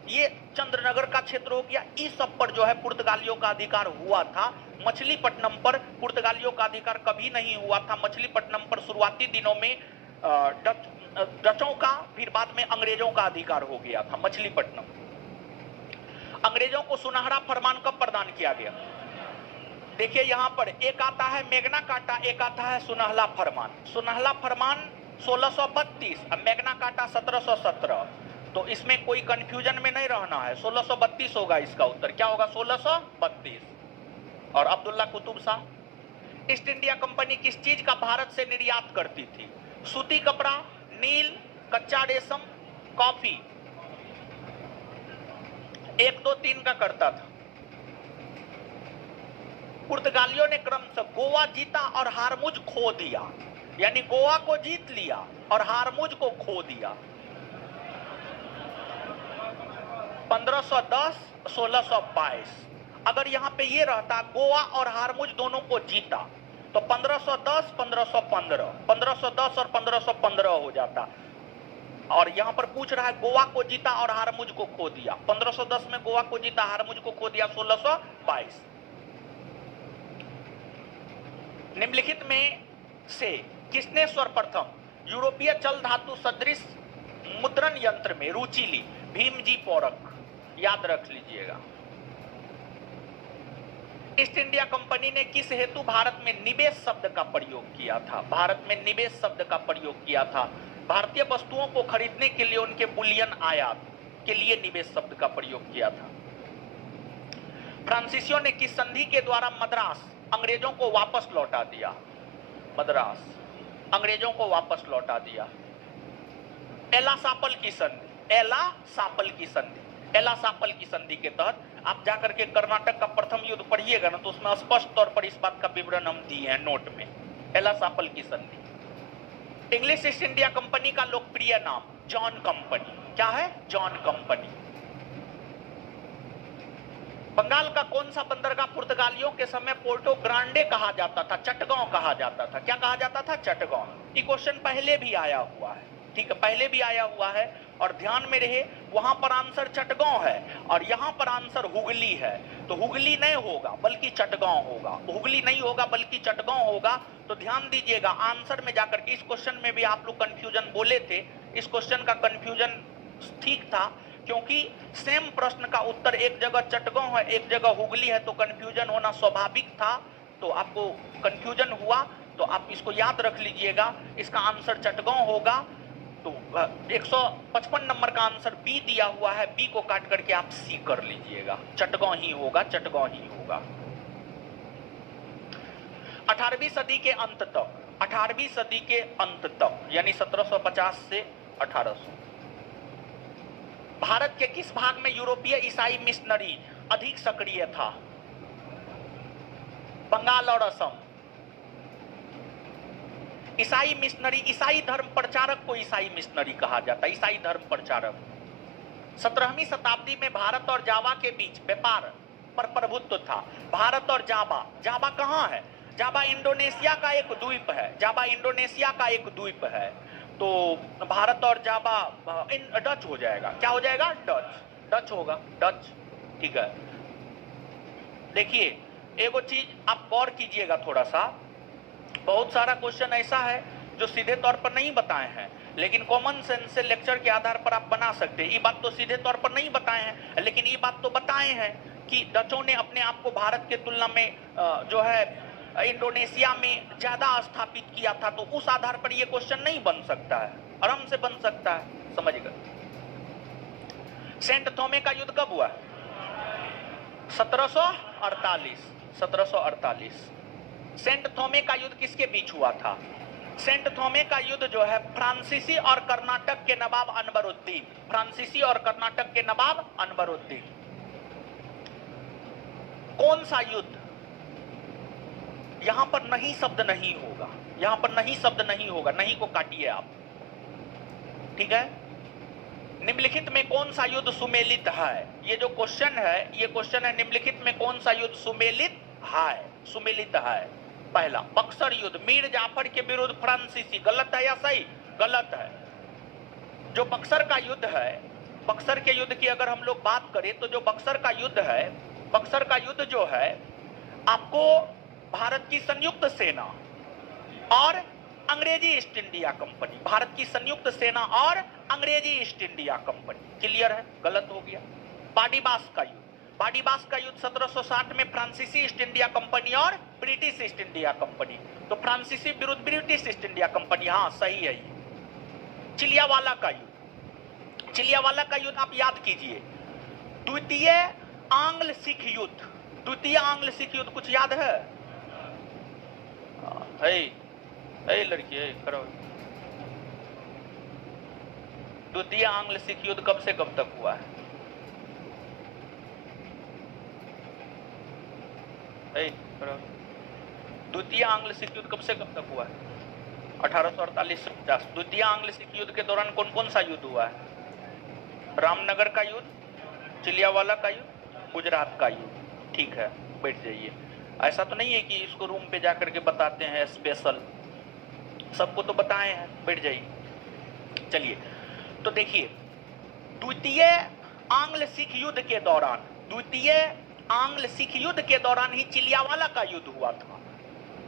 ये चंद्रनगर का क्षेत्र हो गया, इस सब पर जो है पुर्तगालियों का अधिकार हुआ था। मछलीपट्टनम पर पुर्तगालियों का अधिकार कभी नहीं हुआ था। मछलीपट्टनम पर शुरुआती दिनों में डचों का, फिर बाद में अंग्रेजों का अधिकार हो गया था। मछलीपट्टनम अंग्रेजों को सुनहरा फरमान कब प्रदान किया गया? देखिए यहां पर एक आता है मैग्ना कार्टा, एक आता है सुनहला फरमान। सुनहला फरमान 1632 और मैग्ना कार्टा 1717। तो इसमें कोई कंफ्यूजन में नहीं रहना है, 1632 होगा इसका उत्तर। क्या होगा? 1632। और Abdullah Qutub Shah. East India company किस चीज का भारत से निर्यात करती थी? सूती कपड़ा, नील, कच्चा रेशम, कॉफी। 1, 2, 3 का करता था। पुर्तगालियों ने क्रमशः गोवा जीता और हारमुज खो दिया, यानी गोवा को जीत लिया और हारमुज को खो दिया। 1510, 1622। अगर यहां पे ये रहता गोवा और हारमुज दोनों को जीता तो 1510, 1515, 1510 और 1515 हो जाता। और यहां पर पूछ रहा है गोवा को जीता और हारमुज को खो दिया। 1510 में गोवा को जीता, हारमुज को खो दिया 1622। निम्नलिखित में से किसने सर्वप्रथम यूरोपीय चल धातु सदृश मुद्रण यंत्र में रुचि ली? भीमजी पौरक, याद रख लीजिएगा। ईस्ट इंडिया कंपनी ने किस हेतु भारत में निवेश शब्द का प्रयोग किया था? भारत में निवेश शब्द का प्रयोग किया था। भारतीय वस्तुओं को खरीदने के लिए उनके बुलियन आयात के लिए निवेश शब्द का प्रयोग किया था। फ्रांसीसियों ने किस संधि के द्वारा मद्रास अंग्रेजों को वापस लौटा दिया? मद्रास अंग्रेजों को वापस लौटा दिया। एला सापल की संधि, एला सापल की संधि, एला सापल की संधि के तहत आप जाकर के कर्नाटक का प्रथम युद्ध पढ़िएगा ना, तो उसमें स्पष्ट तौर पर इस बात का विवरण हम दिए हैं नोट में। एला सापल की संधि। इंग्लिश ईस्ट इंडिया कंपनी का लोकप्रिय नाम जॉन कंपनी। क्या है? John company. बंगाल का कौन सा बंदरगाह पुर्तगालियों के समय पोर्टो ग्रांडे कहा जाता था? चटगांव कहा जाता था। क्या कहा जाता था? चटगांव। ये क्वेश्चन पहले भी आया हुआ है, ठीक है, पहले भी आया हुआ है। और ध्यान में रहे वहां पर आंसर चटगांव है और यहां पर आंसर हुगली है। तो हुगली नहीं होगा बल्कि चटगांव होगा, हुगली नहीं होगा बल्कि चटगांव होगा। तो ध्यान दीजिएगा आंसर में जाकर के। इस क्वेश्चन में भी आप लोग कंफ्यूजन बोले थे, इस क्वेश्चन का कंफ्यूजन ठीक था क्योंकि सेम प्रश्न का उत्तर एक जगह चटगांव है, एक जगह हुगली है, तो कंफ्यूजन होना स्वाभाविक था। तो आपको कंफ्यूजन हुआ तो आप इसको याद रख लीजिएगा, इसका आंसर चटगांव होगा। तो 155 नंबर का आंसर बी दिया हुआ है, बी को काट करके आप सी कर लीजिएगा, चटगांव ही होगा, चटगांव ही होगा। 18वीं सदी के अंत तक, 18वीं सदी के अंत तक यानी 1750 से 1800, भारत के किस भाग में यूरोपीय ईसाई मिशनरी अधिक सक्रिय था? बंगाल और असम। ईसाई मिशनरी, ईसाई धर्म प्रचारक को ईसाई मिशनरी कहा जाता है, ईसाई धर्म प्रचारक। 17वीं शताब्दी में भारत और जावा के बीच व्यापार पर प्रभुत्व था। भारत और जावा, जावा कहां है? जावा इंडोनेशिया का एक द्वीप है, जावा इंडोनेशिया का एक द्वीप है। तो भारत और जावा डच हो जाएगा। क्या हो जाएगा? डच, डच होगा, डच, ठीक है। देखिए एगो चीज आप गौर कीजिएगा थोड़ा सा, बहुत सारा क्वेश्चन ऐसा है जो सीधे तौर पर नहीं बताए हैं, लेकिन कॉमन सेंस से लेक्चर के आधार पर आप बना सकते हैं। ये बात तो सीधे तौर पर नहीं बताए हैं, लेकिन ये बात तो बताए हैं कि डचों ने अपने आप को भारत के तुलना में जो है इंडोनेशिया में ज्यादा स्थापित किया था। तो उस आधार पर ये क्वेश्चन नहीं बन सकता है, आराम से बन सकता है, समझिएगा। सेंट थोमे का युद्ध कब हुआ? 1748, 1748। सेंट थोमे का युद्ध किसके बीच हुआ था? सेंट थोमे का युद्ध जो है फ्रांसीसी और कर्नाटक के नवाब अनवरुद्दीन, फ्रांसीसी और कर्नाटक के नवाब अनवरुद्दीन। कौन सा युद्ध? यहां पर नहीं शब्द नहीं होगा, यहां पर नहीं शब्द नहीं होगा, नहीं को काटिए आप, ठीक है। निम्नलिखित में कौन सा युद्ध सुमेलित है? ये जो क्वेश्चन है, ये क्वेश्चन है निम्नलिखित में कौन सा युद्ध सुमेलित है? सुमेलित है। पहला बक्सर युद्ध, मीर जाफर के विरुद्ध फ्रांसीसी, गलत है या सही? गलत है। जो बक्सर का युद्ध है, बक्सर के युद्ध की अगर हम लोग बात करें तो जो बक्सर का युद्ध है, बक्सर का युद्ध जो है आपको भारत की संयुक्त सेना और अंग्रेजी ईस्ट इंडिया कंपनी, भारत की संयुक्त सेना और अंग्रेजी ईस्ट इंडिया कंपनी, क्लियर है? गलत हो गया। बाडीबास का युद्ध, बाडीबास का युद्ध 1760 में फ्रांसीसी ईस्ट इंडिया कंपनी और ब्रिटिश ईस्ट इंडिया कंपनी, तो फ्रांसीसी विरुद्ध ब्रिटिश ईस्ट इंडिया कंपनी, हाँ सही है ये। चिलियावाला का युद्ध, चिलियावाला का युद्ध आप याद कीजिए, द्वितीय आंग्ल सिख युद्ध, द्वितीय आंग्ल सिख युद्ध कुछ याद है? ए लड़की है, करो। द्वितीय आंग्ल सिख युद्ध कब से कब तक हुआ है? द्वितीय आंग्ल सिख युद्ध कब से कब तक हुआ है? 1848 से 50। द्वितीय आंग्ल सिख युद्ध के दौरान कौन कौन सा युद्ध हुआ है? रामनगर का युद्ध, चिलियावाला का युद्ध, गुजरात का युद्ध, ठीक है। बैठ जाइए। ऐसा तो नहीं है कि इसको रूम पे जाकर के बताते हैं स्पेशल, सबको तो बताए हैं, बैठ जाइए। चलिए तो देखिए, द्वितीय आंग्ल सिख युद्ध के दौरान, द्वितीय आंग्ल सिख युद्ध के दौरान ही चिलियावाला का युद्ध हुआ था।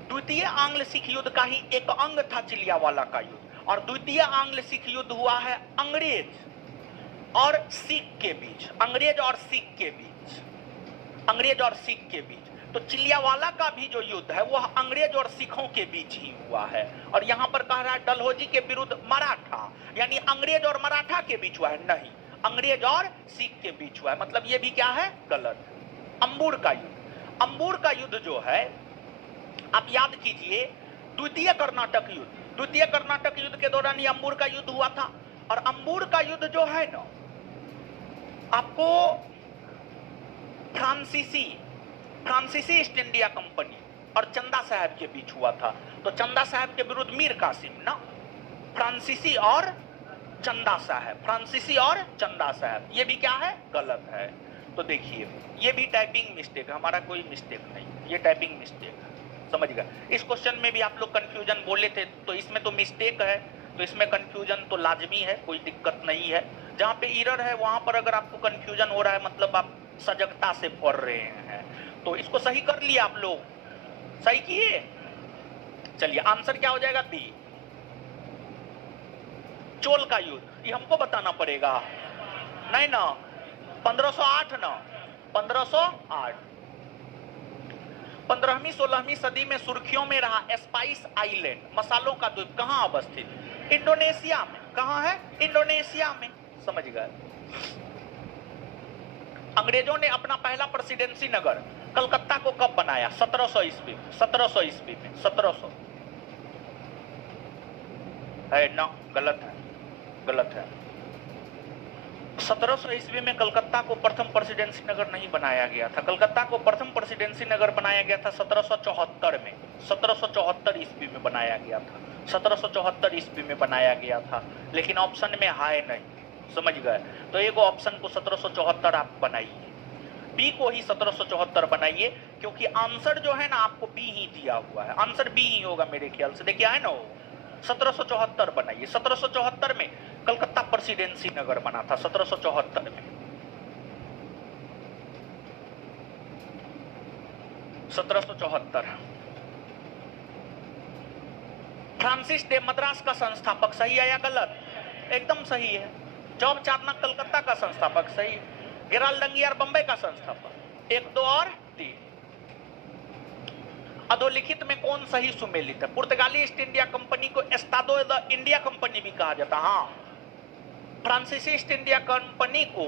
द्वितीय आंग्ल सिख युद्ध का ही एक अंग था चिलियावाला का युद्ध, और द्वितीय आंग्ल सिख युद्ध हुआ है अंग्रेज और सिख के बीच, अंग्रेज और सिख के बीच, अंग्रेज और सिख के बीच। तो चिलियावाला का भी जो युद्ध है वह अंग्रेज और सिखों के बीच ही हुआ है। और यहां पर कह रहा है डलहौजी के विरुद्ध मराठा, यानी अंग्रेज और मराठा के बीच हुआ है, नहीं, अंग्रेज और सिख के बीच हुआ है, मतलब ये भी क्या है? गलत। अंबुर का युद्ध, अंबुर का युद्ध जो है आप याद कीजिए, द्वितीय कर्नाटक युद्ध, द्वितीय कर्नाटक युद्ध के दौरान ये अंबुर का युद्ध हुआ था। और अंबुर का युद्ध जो है ना, आपको फ्रांसीसी ईस्ट इंडिया कंपनी और चंदा साहब के बीच हुआ था। तो चंदा साहब के विरुद्ध मीर कासिम ना, फ्रांसीसी और चंदा साहब, फ्रांसीसी और चंदा साहब, ये भी क्या है? गलत है। तो देखिए ये भी टाइपिंग मिस्टेक है, हमारा कोई मिस्टेक नहीं, ये टाइपिंग मिस्टेक है, समझ गए। इस क्वेश्चन में भी आप लोग कंफ्यूजन बोले थे, तो इसमें तो मिस्टेक है, तो इसमें कंफ्यूजन तो लाजमी है, कोई दिक्कत नहीं है। जहां पे एरर है वहां पर अगर आपको कंफ्यूजन हो रहा है, मतलब आप सजगता से पढ़ रहे हैं, तो इसको सही कर लिया आप लोग, सही किए। चलिए आंसर क्या हो जाएगा? बी। चोल का युद्ध, ये हमको बताना पड़ेगा, नहीं ना? 1508 ना, 1508। 15वीं 16वीं सदी में सुर्खियों में रहा स्पाइस आइलैंड, मसालों का द्वीप, कहां अवस्थित? इंडोनेशिया में। कहां है? इंडोनेशिया में, समझ गए। अंग्रेजों ने अपना पहला प्रेसिडेंसी नगर कलकत्ता को कब बनाया? 1700 ईस्वी में, 1700 ईस्वी में, 1700 है ना? गलत है, गलत है। 1700 ईस्वी में कलकत्ता को प्रथम प्रेसिडेंसी नगर नहीं बनाया गया था। कलकत्ता को प्रथम प्रेसिडेंसी नगर बनाया गया था 1774 में, 1774 ईस्वी में बनाया गया था, 1774 ईस्वी में बनाया गया था, लेकिन ऑप्शन में है नहीं, समझ गए। तो एक ऑप्शन को 1774 आप बनाइए, बी को ही 1774 बनाइए, क्योंकि आंसर जो है ना आपको बी ही दिया हुआ है, आंसर बी ही होगा मेरे ख्याल से। देखिए है ना, 1774 बनाइए। 1774 में कलकत्ता प्रेसिडेंसी नगर बना था, 1774 में, 1774। फ्रांसिस डे मद्रास का संस्थापक, सही है या गलत? एकदम सही है। जॉब चार्नक कलकत्ता का संस्थापक, सही है। गेराल्ड डंगियार बंबई का संस्थापक, 1, 2 और 3। अधोलिखित में कौन सही सुमेलित है? पुर्तगाली ईस्ट इंडिया कंपनी को एस्तादो द इंडिया कंपनी भी कहा जाता। हाँ, फ्रांसीसी ईस्ट इंडिया कंपनी को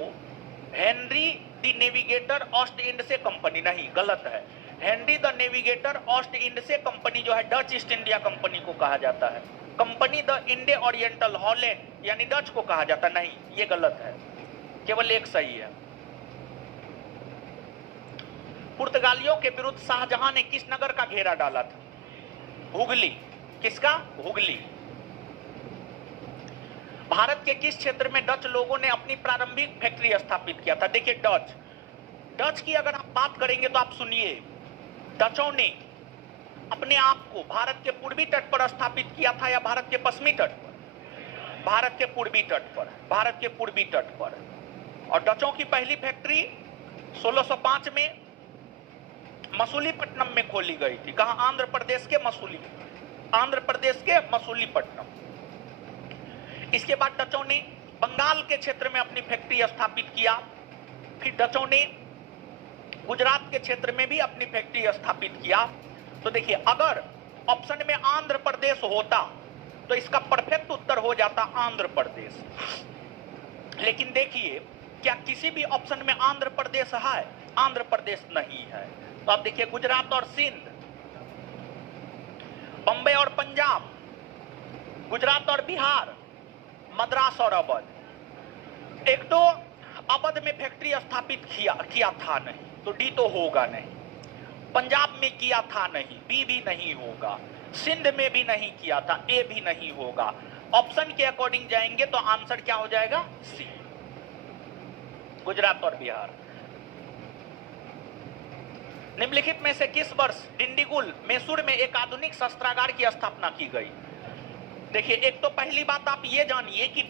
Henry the Navigator Ostend से कंपनी, नहीं, गलत है। Henry the Navigator Ostend company जो है डच ईस्ट इंडिया कंपनी को कहा जाता है। कंपनी द इंडे ओरिएंटल हॉलैंड यानी डच को कहा जाता नहीं, ये गलत है, केवल एक सही है। पुर्तगालियों के विरुद्ध शाहजहां ने किस नगर का घेरा डाला था? हुगली। किसका? हुगली। भारत के किस क्षेत्र में डच लोगों ने अपनी प्रारंभिक फैक्ट्री स्थापित किया था? देखिए डच की अगर आप बात करेंगे तो आप सुनिए, डचों ने अपने आप को भारत के पूर्वी तट पर स्थापित किया था या भारत के पश्चिमी तट पर? भारत के पूर्वी तट पर, भारत के पूर्वी तट पर। और डचों की पहली फैक्ट्री 1605 में मसूलीपट्टनम में खोली गई थी। कहां? आंध्र प्रदेश के मसूलीपट्टनम। इसके बाद डचों ने बंगाल के क्षेत्र में अपनी फैक्ट्री स्थापित किया। फिर डचों ने गुजरात के क्षेत्र में भी अपनी फैक्ट्री स्थापित किया। तो देखिए, अगर ऑप्शन में आंध्र प्रदेश होता तो इसका परफेक्ट उत्तर हो जाता आंध्र प्रदेश। लेकिन देखिए, क्या किसी भी ऑप्शन में आंध्र प्रदेश है? आंध्र प्रदेश नहीं है। तो आप देखिए, गुजरात और सिंध, बंबई और पंजाब, गुजरात और बिहार, मद्रास और अवध। एक तो अवध में फैक्ट्री स्थापित किया था नहीं, तो डी तो होगा नहीं। पंजाब में किया था नहीं, बी भी नहीं होगा। सिंध में भी नहीं किया था, ए भी नहीं होगा। ऑप्शन के अकॉर्डिंग जाएंगे तो आंसर क्या हो जाएगा? सी, गुजरात और बिहार। निम्नलिखित में से किस वर्ष डिंडीगुल मैसूर में एक आधुनिक शस्त्रागार की स्थापना की गई? देखिए, एक तो पहली बात आप ये जानिए कि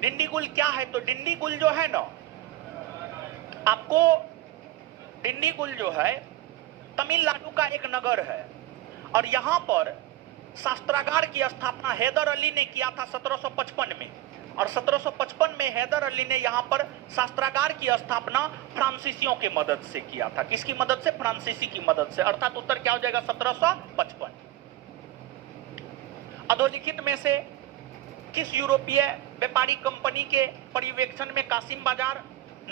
डिंडीगुल क्या है। तो डिंडीगुल जो है ना, आपको डिंडीगुल जो है तमिलनाडु का एक नगर है, और यहां पर शस्त्रागार की स्थापना हैदर अली ने किया था 1755 में। और 1755 में हैदर अली ने यहां पर शस्त्रागार की स्थापना फ्रांसीसियों की मदद से किया था। किसकी मदद से? फ्रांसीसी की मदद से। अर्थात उत्तर क्या हो जाएगा? 1755। अधोलिखित में से किस यूरोपीय व्यापारी कंपनी के पर्यवेक्षण में कासिम बाजार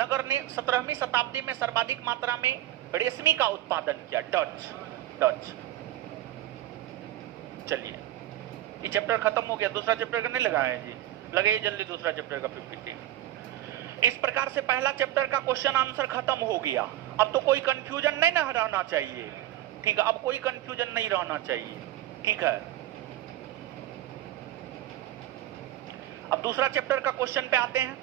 नगर ने 17वीं शताब्दी में सर्वाधिक मात्रा में रेशमी का उत्पादन किया? डच। चलिए, ये चैप्टर खत्म हो गया। दूसरा चैप्टर का नहीं लगाए जी, लगे जल्दी दूसरा चैप्टर का पीपीटी। इस प्रकार से पहला चैप्टर का क्वेश्चन आंसर खत्म हो गया। अब तो कोई कंफ्यूजन नहीं ना रहना चाहिए, ठीक है? अब कोई कंफ्यूजन नहीं रहना चाहिए, ठीक है? अब दूसरा चैप्टर का क्वेश्चन पे आते हैं।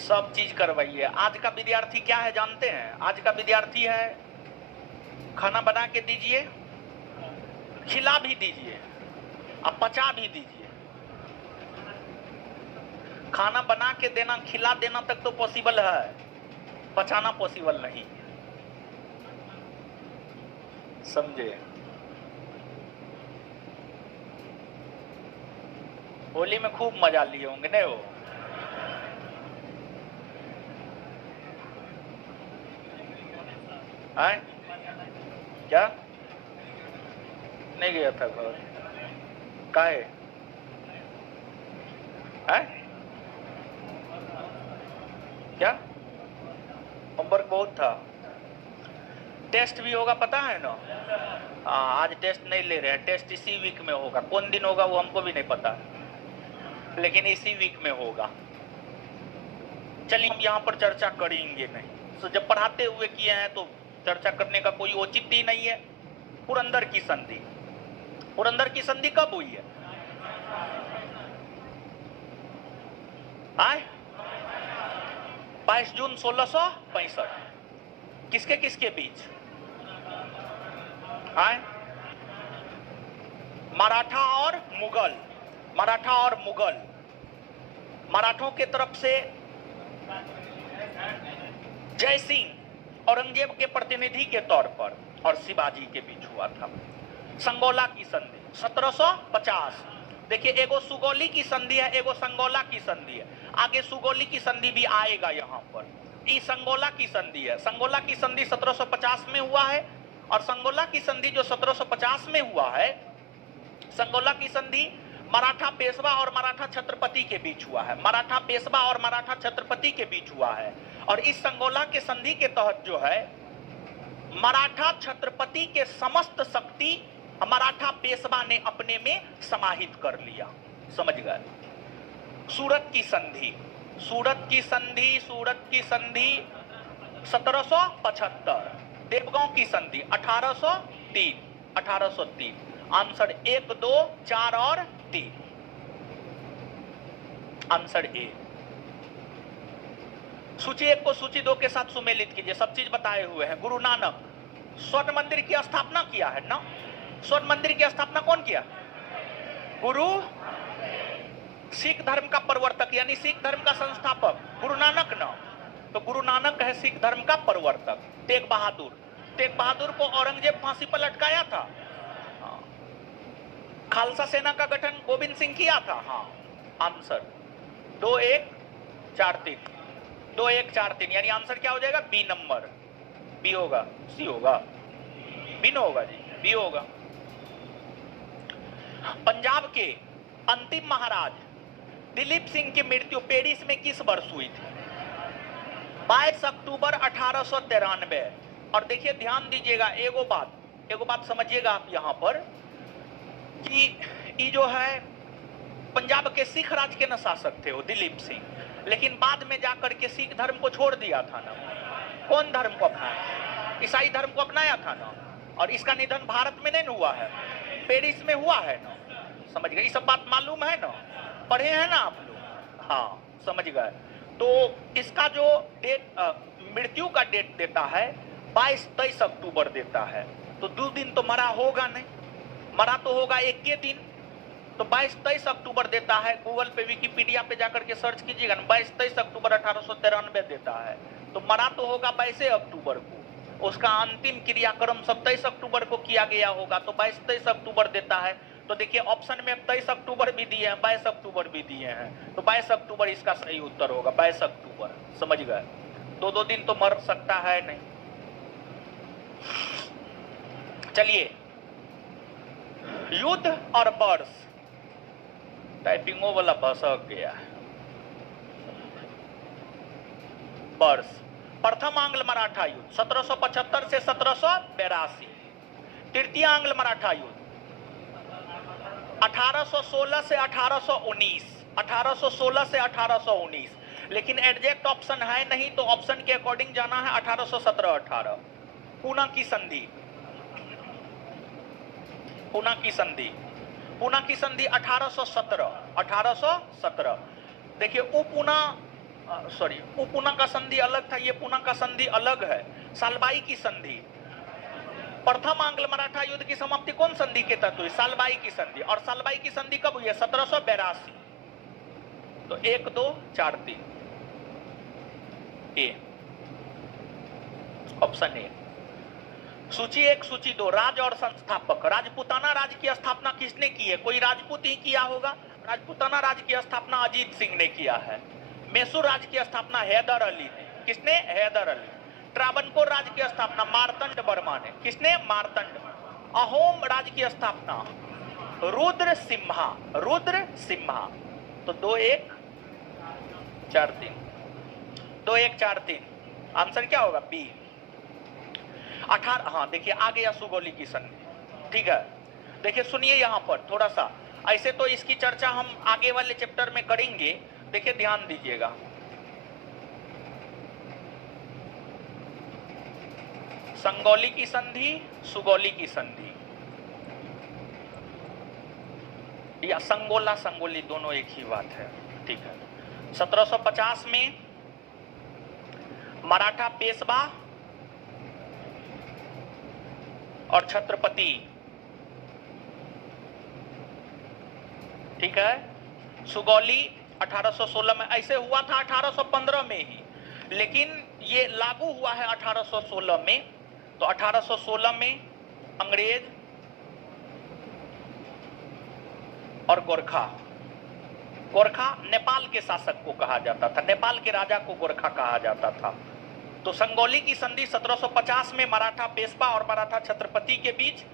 सब चीज करवाइए। आज का विद्यार्थी क्या है जानते हैं? आज का विद्यार्थी है खाना बना के दीजिए, खिला भी दीजिए, अब पचा भी दीजिए। खाना बना के देना, खिला देना तक तो पॉसिबल है, पचाना पॉसिबल नहीं। समझे? होली में खूब मजा लिए होंगे नहीं हो? आए? क्या नहीं गया था घर? काहे? क्या होमवर्क बहुत था? टेस्ट भी होगा पता है ना? हाँ, आज टेस्ट नहीं ले रहे हैं। टेस्ट इसी वीक में होगा। कौन दिन होगा वो हमको भी नहीं पता, लेकिन इसी वीक में होगा। चलिए, हम यहाँ पर चर्चा करेंगे नहीं। तो जब पढ़ाते हुए किए हैं तो चर्चा करने का कोई औचित्य ही नहीं है। पुरंदर की संधि, पुरंदर की संधि कब हुई है? 22 जून 1665। किसके किसके बीच? मराठा और मुगल। मराठा और मुगल। मराठों के तरफ से जय सिंह औरंगजेब के प्रतिनिधि के तौर पर और शिवाजी के बीच हुआ था। संगोला की संधि 1750। देखिए, एगो सुगौली की संधि है, एगो संगोला की संधि है। आगे सुगौली की संधि भी आएगा यहाँ पर। ये संगोला की संधि है। संगोला की संधि 1750 में हुआ है, और संगोला की संधि जो 1750 में हुआ है संगोला की संधि मराठा पेशवा और मराठा छत्रपति के बीच हुआ है, मराठा पेशवा और मराठा छत्रपति के बीच हुआ है। और इस संगोला के संधि के तहत जो है मराठा छत्रपति के समस्त शक्ति मराठा पेशवा ने अपने में समाहित कर लिया। समझ गए? सूरत की संधि, सूरत की संधि, सूरत की संधि 1775, देवगांव की संधि 1803, 1803। आंसर 1, 2, 4 और 3। Answer A. सूची 1 को सूची 2 के साथ सुमेलित कीजिए, सब चीज बताए हुए हैं। गुरु नानक स्वर्ण मंदिर की स्थापना किया है ना? स्वर्ण मंदिर की स्थापना कौन किया? गुरु। सिख धर्म का प्रवर्तक यानी सिख धर्म का संस्थापक गुरु नानक ना, तो गुरु नानक है सिख धर्म का प्रवर्तक। तेग बहादुर, तेग बहादुर को औरंगजेब फांसी पर लटकाया था। खालसा सेना का गठन गोविंद सिंह किया था। हाँ, आंसर 2, 1, 4, 3, 2, 1, 4, 3 यानी आंसर क्या हो जाएगा? B number. बी होगा, सी होगा, बी न होगा जी, बी होगा। पंजाब के अंतिम महाराज दिलीप सिंह की मृत्यु पेरिस में किस वर्ष हुई थी? 22 अक्टूबर 1893। और देखिए ध्यान दीजिएगा, एगो बात समझिएगा आप यहां पर कि ये जो है पंजाब के सिख राज के न शासक थे वो दिलीप सिंह, लेकिन बाद में जाकर के सिख धर्म को छोड़ दिया था ना। कौन धर्म को अपनाया? ईसाई धर्म को अपनाया था ना। और इसका निधन भारत में नहीं हुआ है, पेरिस में हुआ है ना। समझ गए? ये सब बात मालूम है ना, पढ़े हैं ना आप लोग? हाँ, समझ गए। तो इसका जो डेट मृत्यु का डेट देता है 22-23 अक्टूबर देता है। तो 2 दिन तो मरा होगा नहीं, मरा तो होगा एक के दिन। तो 22-23 अक्टूबर देता है। गूगल पे विकिपीडिया पे जाकर के सर्च कीजिएगा ना, 22-23 अक्टूबर 1893 देता है। तो मरा तो होगा 22 अक्टूबर को, उसका अंतिम क्रियाक्रम 27 अक्टूबर को किया गया होगा। तो 22-23 अक्टूबर देता है। तो देखिए ऑप्शन में 23 अक्टूबर भी दिए हैं, 22 अक्टूबर भी दिए हैं। तो 22 अक्टूबर इसका सही उत्तर होगा, 22 अक्टूबर। समझ गए? 2-2 दिन तो मर सकता है नहीं। चलिए, युद्ध और वर्ष, टाइपिंगों वाला भसक गया है। वर्ष, प्रथम आंग्ल मराठा युद्ध 1775 से 1782। तृतीय आंग्ल मराठा युद्ध 1816 से 1819, 1816 से 1819। लेकिन एग्जैक्ट ऑप्शन है नहीं, तो ऑप्शन के अकॉर्डिंग जाना है 1817-18। पूना की संधि, पूना की संधि, पूना की संधि 1817, 1817। देखिए उपूना का संधि अलग था, ये पूना का संधि अलग है। सालबाई की संधि, प्रथम आंग्ल मराठा युद्ध की समाप्ति कौन संधि के तहत हुई? सालबाई की संधि। और सालबाई की संधि कब हुई है? 1782। तो 1, 2, 4, 3 ए, ऑप्शन ए। सूची 1, सूची 2, राज और संस्थापक। राजपूताना राज की स्थापना किसने की है? कोई राजपूत ही किया होगा। राजपूताना राज की स्थापना अजीत सिंह ने किया है। मैसूर राज की स्थापना हैदर अली ने। किसने? हैदर अली। त्रावणकोर राज की स्थापना मार्तंड वर्मा ने। किसने? मार्तंड। अहोम राज की स्थापना रुद्र सिम्हा, रुद्र सिम्हा। तो 2, 1, 4, 3, 2, 1, 4, 3 आंसर क्या होगा? बी। 18। हाँ देखिए आ गया सुगौली की संधि। ठीक है, देखिए सुनिए यहां पर थोड़ा सा, ऐसे तो इसकी चर्चा हम आगे वाले चैप्टर में करेंगे। देखिए ध्यान दीजिएगा, संगौली की संधि, सुगौली की संधि, या संगोला संगोली दोनों एक ही बात है। ठीक है, 1750 में मराठा पेशवा और छत्रपति, ठीक है। सुगौली 1816 में, ऐसे हुआ था 1815 में ही, लेकिन ये लागू हुआ है 1816 में। तो 1816 में अंग्रेज और गोरखा, गोरखा नेपाल के शासक को कहा जाता था, नेपाल के राजा को गोरखा कहा जाता था। तो संगौली की संधि 1750 में मराठा पेशवा और मराठा छत्रपति के बीच,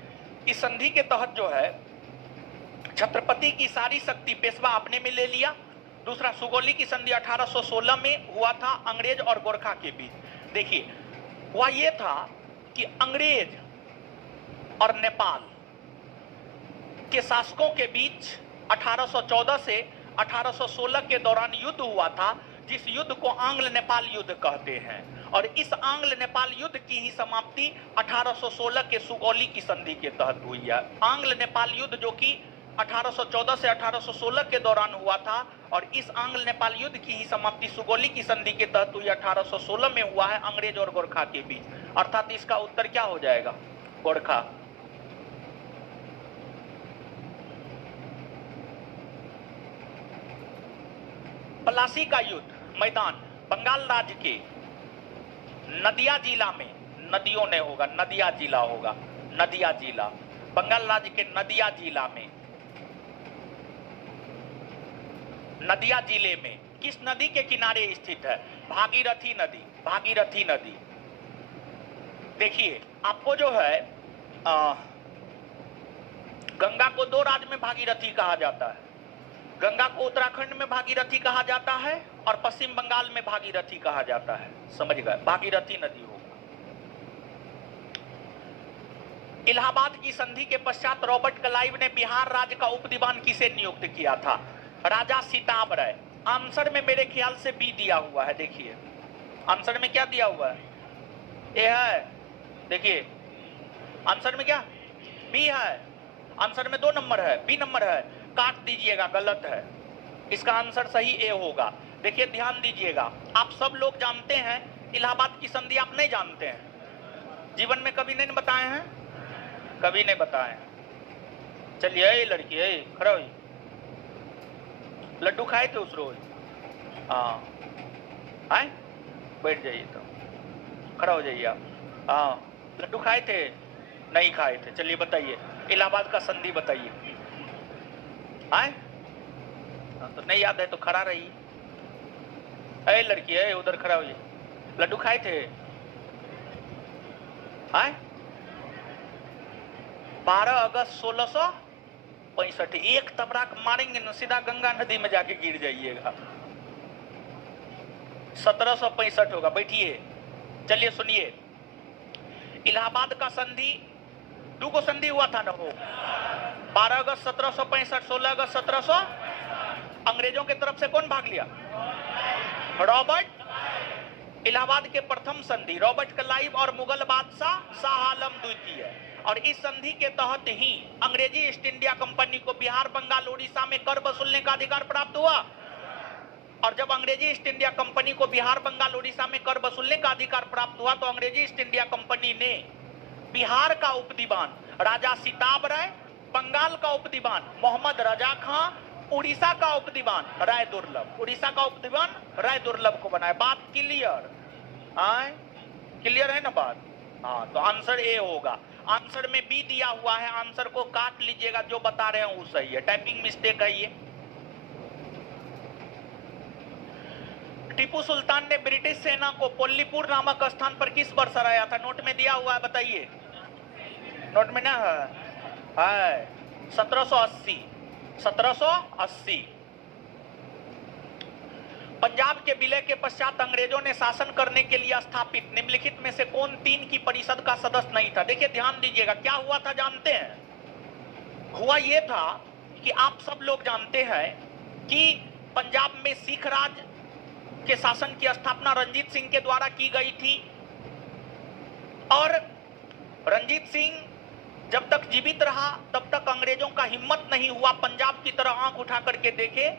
इस संधि के तहत जो है छत्रपति की सारी शक्ति पेशवा अपने में ले लिया। दूसरा, सुगौली की संधि 1816 में हुआ था अंग्रेज और गोरखा के बीच। देखिए, हुआ यह था कि अंग्रेज और नेपाल के शासकों के बीच 1814 से 1816 के दौरान युद्ध हुआ था, जिस युद्ध को आंग्ल नेपाल युद्ध कहते हैं। और इस आंग्ल नेपाल युद्ध की ही समाप्ति 1816 के सुगौली की संधि के तहत हुई है। आंग्ल नेपाल युद्ध जो कि 1814 से 1816 के दौरान हुआ था, और इस आंग्ल नेपाल युद्ध की ही समाप्ति सुगौली की संधि के तहत हुई 1816 में हुआ है अंग्रेज और गोरखा के बीच। अर्थात इसका उत्तर क्या हो जाएगा? गोरखा। पलासी का युद्ध मैदान बंगाल राज्य के नदिया जिला में, नदियों ने होगा, नदिया जिला होगा, नदिया जिला, बंगाल राज्य के नदिया जिला में, नदिया जिले में किस नदी के किनारे स्थित है? भागीरथी नदी, भागीरथी नदी। देखिए, आपको जो है गंगा को दो राज्य में भागीरथी कहा जाता है। गंगा को उत्तराखंड में भागीरथी कहा जाता है और पश्चिम बंगाल में भागीरथी कहा जाता है। समझ गए? भागीरथी नदी होगा। इलाहाबाद की संधि के पश्चात रॉबर्ट क्लाइव ने बिहार राज्य का उपदीवान किसे नियुक्त किया था? राजा सीताब राय। आंसर में मेरे ख्याल से बी दिया हुआ है। देखिए, आंसर में क्या दिया हुआ है? ए है। देखिए, आंसर में क्या? बी है। आंसर में 2 नंबर है, बी नंबर है। काट दीजिएगा, गलत है। इसका आंसर सही ए होगा। देखिए, ध्यान दीजिएगा, आप सब लोग जानते हैं, इलाहाबाद की संधि आप नहीं जानते हैं, जीवन में कभी नहीं बताए हैं, कभी नहीं बताए। चलिए लड़की, खड़ा हुई, लड्डू खाए थे उस रोज? हाँ, आए, बैठ जाइए, तो खड़ा हो जाइए आप। हाँ, लड्डू खाए थे? नहीं खाए थे। चलिए बताइए, इलाहाबाद का संधि बताइए। आए, तो नहीं याद है तो खड़ा रही। अरे लड़की, उधर खड़ा हुई, लड्डू खाए थे? आए, 12 अगस्त 1665। एक तबराक मारेंगे न, सीधा गंगा नदी में जाके गिर जाइएगा। 1765 होगा। बैठिए, चलिए सुनिए। इलाहाबाद का संधि, 2 को संधि हुआ था ना वो, 12 अगस्त 1765, 16 अगस्त 1700। अंग्रेजों की तरफ से कौन भाग लिया? रॉबर्ट। इलाहाबाद के प्रथम संधि रॉबर्ट क्लाइव और मुगल बादशाह शाह आलम द्वितीय। और इस संधि के तहत ही अंग्रेजी ईस्ट इंडिया कंपनी को बिहार, बंगाल, उड़ीसा में कर वसूलने का अधिकार प्राप्त हुआ। और जब अंग्रेजी ईस्ट इंडिया कंपनी को बिहार, बंगाल, उड़ीसा में कर वसूलने का अधिकार प्राप्त हुआ, तो अंग्रेजी ईस्ट इंडिया कंपनी ने बिहार का उपदीवान राजा सीताब राय, बंगाल का उपदीवान मोहम्मद रजा खां, उड़ीसा का उपदीवान राय दुर्लभ, उड़ीसा का उपदीवान राय दुर्लभ को बनाया। बात क्लियर? क्लियर है ना बात? हाँ, तो आंसर ए होगा। आंसर में बी दिया हुआ है, आंसर को काट लीजिएगा, जो बता रहे हैं वो सही है, टाइपिंग मिस्टेक है ये। टीपू सुल्तान ने ब्रिटिश सेना को पोल्लीपुर नामक स्थान पर किस वर्ष हराया था? नोट में दिया हुआ है, बताइए। नोट में ना है 1780। 1780। पंजाब के विलय के पश्चात अंग्रेजों ने शासन करने के लिए स्थापित निम्नलिखित में से कौन 3 की परिषद का सदस्य नहीं था? देखिए, ध्यान दीजिएगा, क्या हुआ था जानते हैं? हुआ यह था कि आप सब लोग जानते हैं कि पंजाब में सिख राज के शासन की स्थापना रंजीत सिंह के द्वारा की गई थी। और रंजीत सिंह जब तक जीवित रहा तब तक अंग्रेजों का हिम्मत नहीं हुआ पंजाब की तरह आंख उठा करके देखे।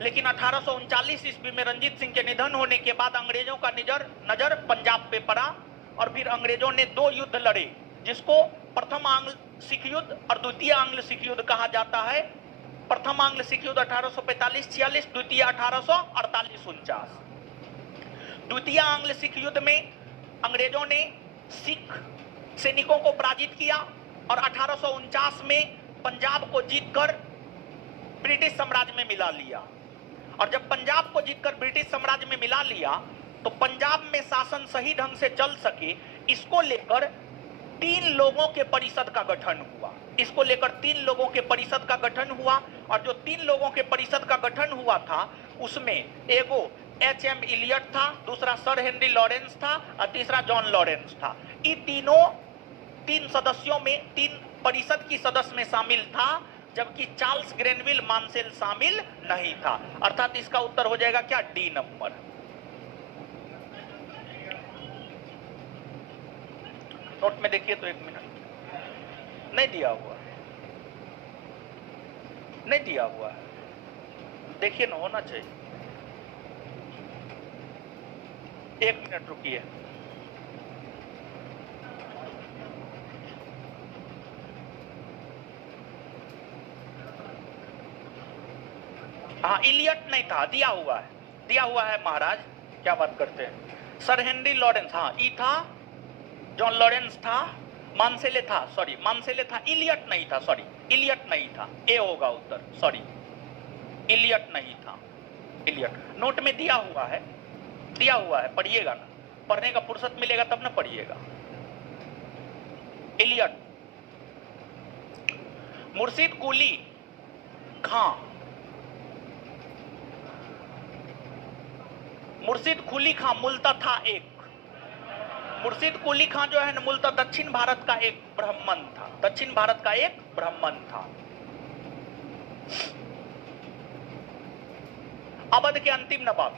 लेकिन 1839 ईस्वी में रंजीत सिंह के निधन होने के बाद अंग्रेजों का नजर पंजाब पे पड़ा, और फिर अंग्रेजों ने 2 युद्ध लड़े, जिसको प्रथम आंग्ल सिख युद्ध और द्वितीय आंग्ल सिख युद्ध कहा जाता है। प्रथम आंग्ल सिख युद्ध 1845-46, द्वितीय 1848-49। द्वितीय आंग्ल सिख युद्ध में अंग्रेजों ने सिख सैनिकों को पराजित किया और 1849 में पंजाब को जीतकर ब्रिटिश साम्राज्य में मिला लिया। और जब पंजाब को जीतकर ब्रिटिश साम्राज्य में मिला लिया, तो पंजाब में शासन सही ढंग से चल सके, इसको लेकर 3 लोगों के परिषद का गठन हुआ। इसको लेकर 3 लोगों के परिषद का गठन हुआ, और जो 3 लोगों के परिषद का गठन हुआ था उसमें एगो एच.एम. इलियट था, दूसरा सर हेनरी लॉरेंस था और तीसरा जॉन लॉरेंस था। ये तीनों 3 सदस्यों में 3 परिषद की सदस्य में शामिल था, जबकि चार्ल्स ग्रेनविल मानसेल शामिल नहीं था। अर्थात इसका उत्तर हो जाएगा क्या, डी नंबर। नोट में देखिए तो 1 मिनट, नहीं दिया हुआ, नहीं दिया हुआ है, देखिए ना, होना चाहिए। 1 मिनट रुकिए। हाँ, इलियट नहीं था, दिया हुआ है, दिया हुआ है महाराज, क्या बात करते हैं। सर हेनरी लॉरेंस, हाँ ई था, जॉन लॉरेंस था, मानसेले था, सॉरी मानसेले था, इलियट नहीं था, सॉरी इलियट नहीं था, ए होगा उत्तर, सॉरी इलियट नहीं था, इलियट। नोट में दिया हुआ है, दिया हुआ है, पढ़िएगा ना, पढ़ने का फुर्सत मिलेगा तब ना पढ़िएगा। इलियट। मुर्शिद कुली खां, मुर्शिद कुली खां मूलतः था एक, मुर्शिद कुली खां जो है ना मूलतः दक्षिण भारत का एक ब्राह्मण था, दक्षिण भारत का एक ब्राह्मण था। अवध के अंतिम नवाब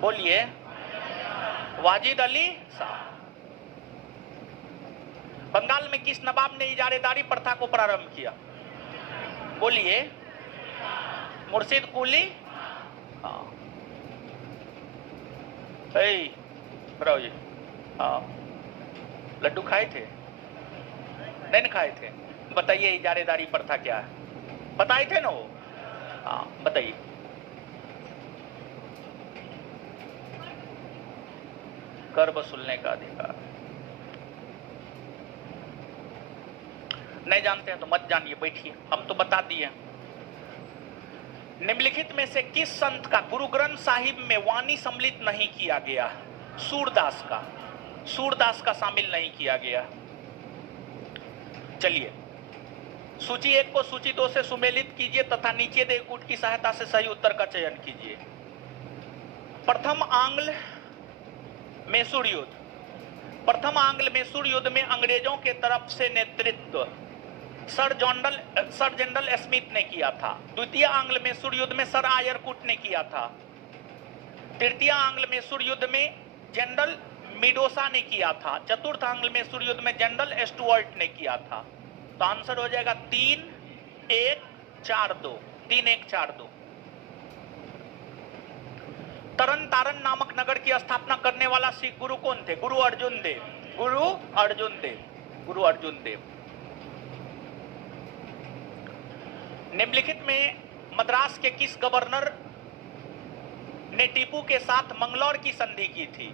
बोलिए, वाजिद अली शाह। बंगाल में किस नवाब ने इजारेदारी प्रथा को प्रारंभ किया, बोलिए, मुर्शिद कुली। हाँ, जी, हाँ, लड्डू खाए थे, नहीं खाए थे, बताइए इजारेदारी प्रथा क्या है, बताए थे ना वो, हाँ बताइए। कर वसूलने का अधिकार, नहीं जानते हैं तो मत जानिए, बैठिए, हम तो बता दिए। निम्नलिखित में से किस संत का गुरु ग्रंथ साहिब में वाणी सम्मिलित नहीं किया गया, सूरदास का, सूरदास का शामिल नहीं किया गया। चलिए, सूची 1 को सूची 2 से सुमेलित कीजिए तथा नीचे दे कूट की सहायता से सही उत्तर का चयन कीजिए। प्रथम आंग्ल मैसूर युद्ध, प्रथम आंग्ल मैसूर युद्ध में अंग्रेजों के तरफ से नेतृत्व सर जनरल स्मिथ ने किया था। द्वितीय आंग्ल मैसूर युद्ध में सर आयरकुट ने किया था। तृतीय आंग्ल मैसूर युद्ध में जनरल मिडोसा ने किया था। चतुर्थ आंग्ल मैसूर युद्ध में जनरल स्टुअर्ट ने किया था। तो आंसर हो जाएगा 3, 1, 4, 2, 3, 1, 4, 2। तरन तारण नामक नगर की स्थापना करने वाला सिख गुरु कौन थे, गुरु अर्जुन देव, गुरु अर्जुन देव, गुरु अर्जुन देव। निम्नलिखित में मद्रास के किस गवर्नर ने टीपू के साथ मंगलौर की संधि की थी,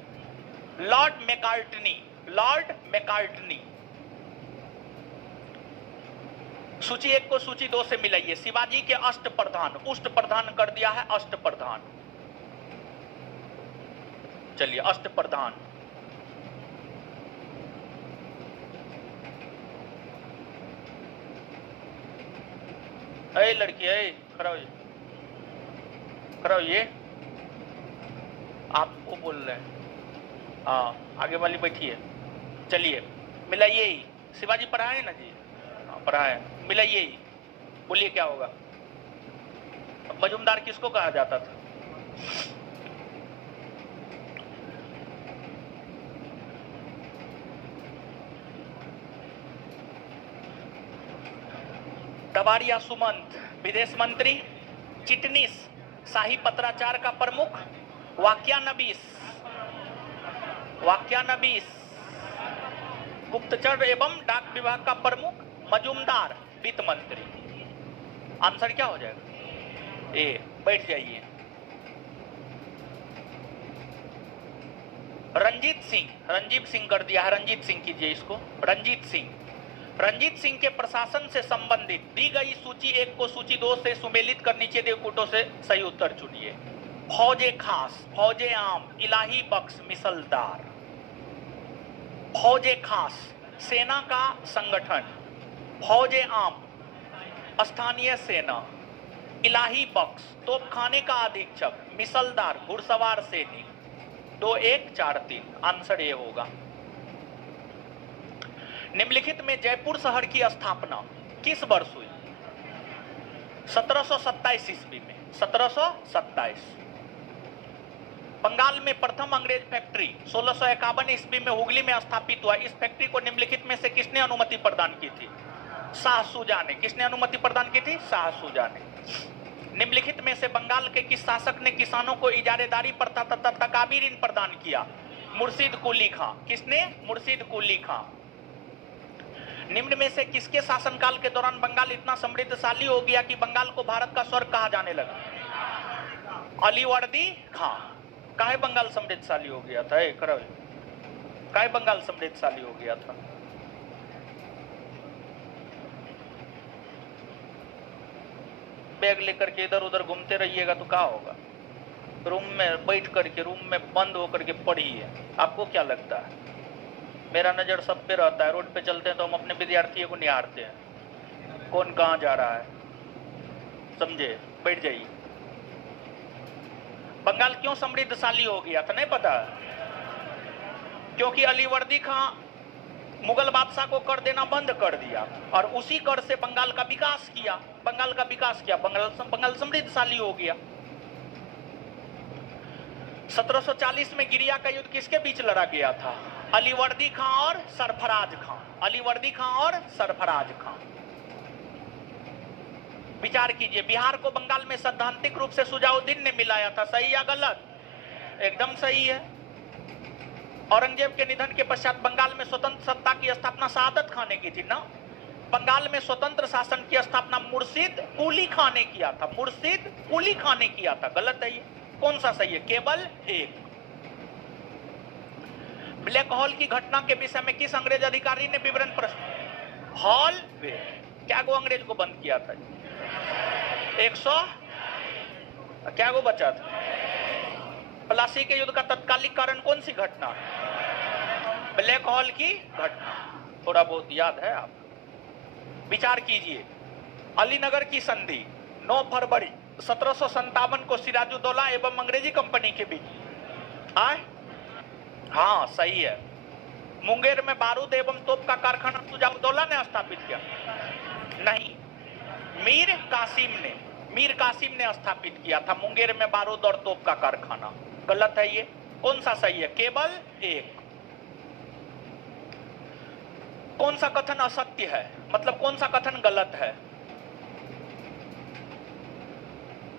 लॉर्ड मैकार्टनी, लॉर्ड मैकार्टनी। सूची 1 को सूची 2 से मिलाइए। शिवाजी के अष्ट प्रधान, उष्ट प्रधान कर दिया है, अष्ट प्रधान। चलिए, अष्ट प्रधान, अरे लड़की, अरे खड़ा होइए, खड़ा होइए, आप वो बोल रहे हैं, हाँ आगे वाली बैठिए। चलिए मिलाइए ही, शिवाजी पढ़ाए ना जी, हाँ पढ़ाए, मिलाइए ही, बोलिए क्या होगा। मजूमदार किसको कहा जाता था, दवारिया सुमंत विदेश मंत्री, चिटनिस शाही पत्राचार का प्रमुख, वाक्यानबीस, वाक्यानबीस गुप्तचर एवं डाक विभाग का प्रमुख, मजूमदार वित्त मंत्री। आंसर क्या हो जाएगा, ए। बैठ जाइए। रंजीत सिंह, रंजीत सिंह कर दिया है, रंजीत सिंह कीजिए इसको, रंजीत सिंह। रंजीत सिंह के प्रशासन से संबंधित दी गई सूची 1 को सूची 2 से सुमेलित कर नीचे दिए कूटों से सही उत्तर चुनिए। फौजे खास, फौजे आम, इलाही बख्श, मिसलदार। फौजे खास, सेना का संगठन, फौजे आम, स्थानीय सेना, इलाही बख्श, तोपखाने का अधीक्षक, मिसलदार, घुड़सवार सैनिक। 2 1 4 3 आंसर ये होगा। निम्नलिखित में जयपुर शहर की स्थापना किस वर्ष हुई? 1727 ईस्वी में। 1727। बंगाल में प्रथम अंग्रेज फैक्ट्री 1651 ईस्वी में हुगली में स्थापित हुआ। इस फैक्ट्री को निम्नलिखित में से किसने अनुमति प्रदान की थी? शाह शुजा ने। किसने अनुमति प्रदान की थी? शाह शुजा ने। निम्नलिखित में से बंगाल के किस शासक ने किसानों को इजारेदारी प्रथा तथा तकाबी ऋण प्रदान किया? मुर्शिद कुली खां। किसने? मुर्शिद कुली खां। निम्न में से किसके शासनकाल के दौरान बंगाल इतना समृद्धशाली हो गया कि बंगाल को भारत का स्वर्ग कहा जाने लगा? अलीवर्दी खां। काहे बंगाल समृद्धशाली हो गया था? काहे बंगाल समृद्धशाली हो गया था? बैग लेकर के इधर उधर घूमते रहिएगा तो क्या होगा? रूम में बैठ करके, रूम में बंद होकर के पढ़िए। आपको क्या लगता है? मेरा नजर सब पे रहता है। रोड पे चलते हैं तो हम अपने विद्यार्थियों को निहारते हैं, कौन कहाँ जा रहा है, समझे? बैठ जाइए। बंगाल क्यों समृद्धशाली हो गया था नहीं पता? क्योंकि अलीवर्दी खां मुगल बादशाह को कर देना बंद कर दिया और उसी कर से बंगाल का विकास किया। बंगाल समृद्धशाली हो गया। 1740 में गिरिया का युद्ध किसके बीच लड़ा गया था? अलीवर्दी खां और सरफराज खां। अलीवर्दी खां और सरफराज खां। विचार कीजिए, बिहार को बंगाल में सैद्धांतिक रूप से सुजाउद्दीन ने मिलाया था, सही या गलत? एकदम सही है। औरंगजेब के निधन के पश्चात बंगाल में स्वतंत्र सत्ता की स्थापना शहादत खां ने की थी ना? बंगाल में स्वतंत्र शासन की स्थापना मुर्शिद कुली खां ने किया था। मुर्शिद कुली खां ने किया था। गलत है ये। कौन सा सही है? केवल एक। ब्लैक होल की घटना के विषय में किस अंग्रेज अधिकारी ने विवरण प्रस्तुत? हॉल वे। क्या गो अंग्रेज को बंद किया था? 100 क्या गो बचा था? प्लासी के युद्ध का तत्कालिक कारण कौन सी घटना? ब्लैक होल की घटना। थोड़ा बहुत याद है आप? विचार कीजिए, अलीनगर की संधि 9 फरवरी 1757 को सिराजुद्दौला एवं अंग्रेजी कंपनी के बीच आए। हाँ सही है। मुंगेर में बारूद एवं तोप का कारखाना सिराजुद्दौला ने स्थापित किया? नहीं, मीर कासिम ने स्थापित किया था मुंगेर में बारूद और तोप का कारखाना। गलत है ये। कौन सा सही है? केवल एक। कौन सा कथन असत्य है? मतलब कौन सा कथन गलत है?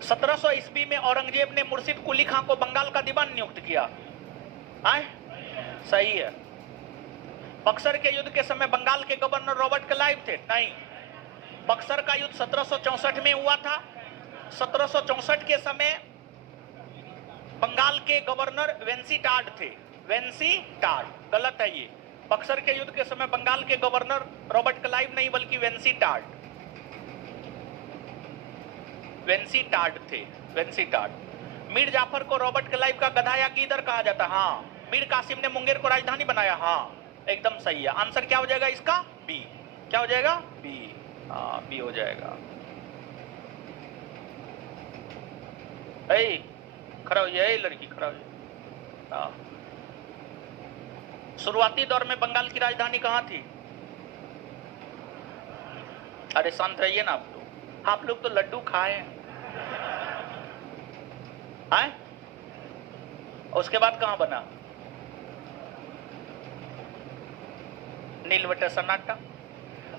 1700 ईस्वी में औरंगजेब ने मुर्शिद कुली खां को बंगाल का दीवान नियुक्त किया। आए? सही है। बक्सर के युद्ध के समय बंगाल के गवर्नर रॉबर्ट क्लाइव थे? नहीं, बक्सर का युद्ध 1764 में हुआ था। 1764 के समय बंगाल के गवर्नर वेंसीटार्ड थे। वेंसीटार्ड। गलत है ये। बक्सर के युद्ध के समय बंगाल के गवर्नर रॉबर्ट क्लाइव नहीं बल्कि वेंसीटार्ड थे। वेंसीटार्ड। मीर जाफर को रॉबर्ट क्लाइव का गधा या गीदड़ कहा जाता? हाँ। मीर कासिम ने मुंगेर को राजधानी बनाया? हाँ, एकदम सही है। आंसर क्या हो जाएगा इसका? बी। क्या हो जाएगा? बी। हाँ, बी हो जाएगा। खड़ा हो जाए लड़की, खड़ा हो जाए। शुरुआती दौर में बंगाल की राजधानी कहां थी? अरे शांत रहिए ना आप लोग तो लड्डू खाए हैं। उसके बाद कहां बना? नीलवटा सन्नाटा।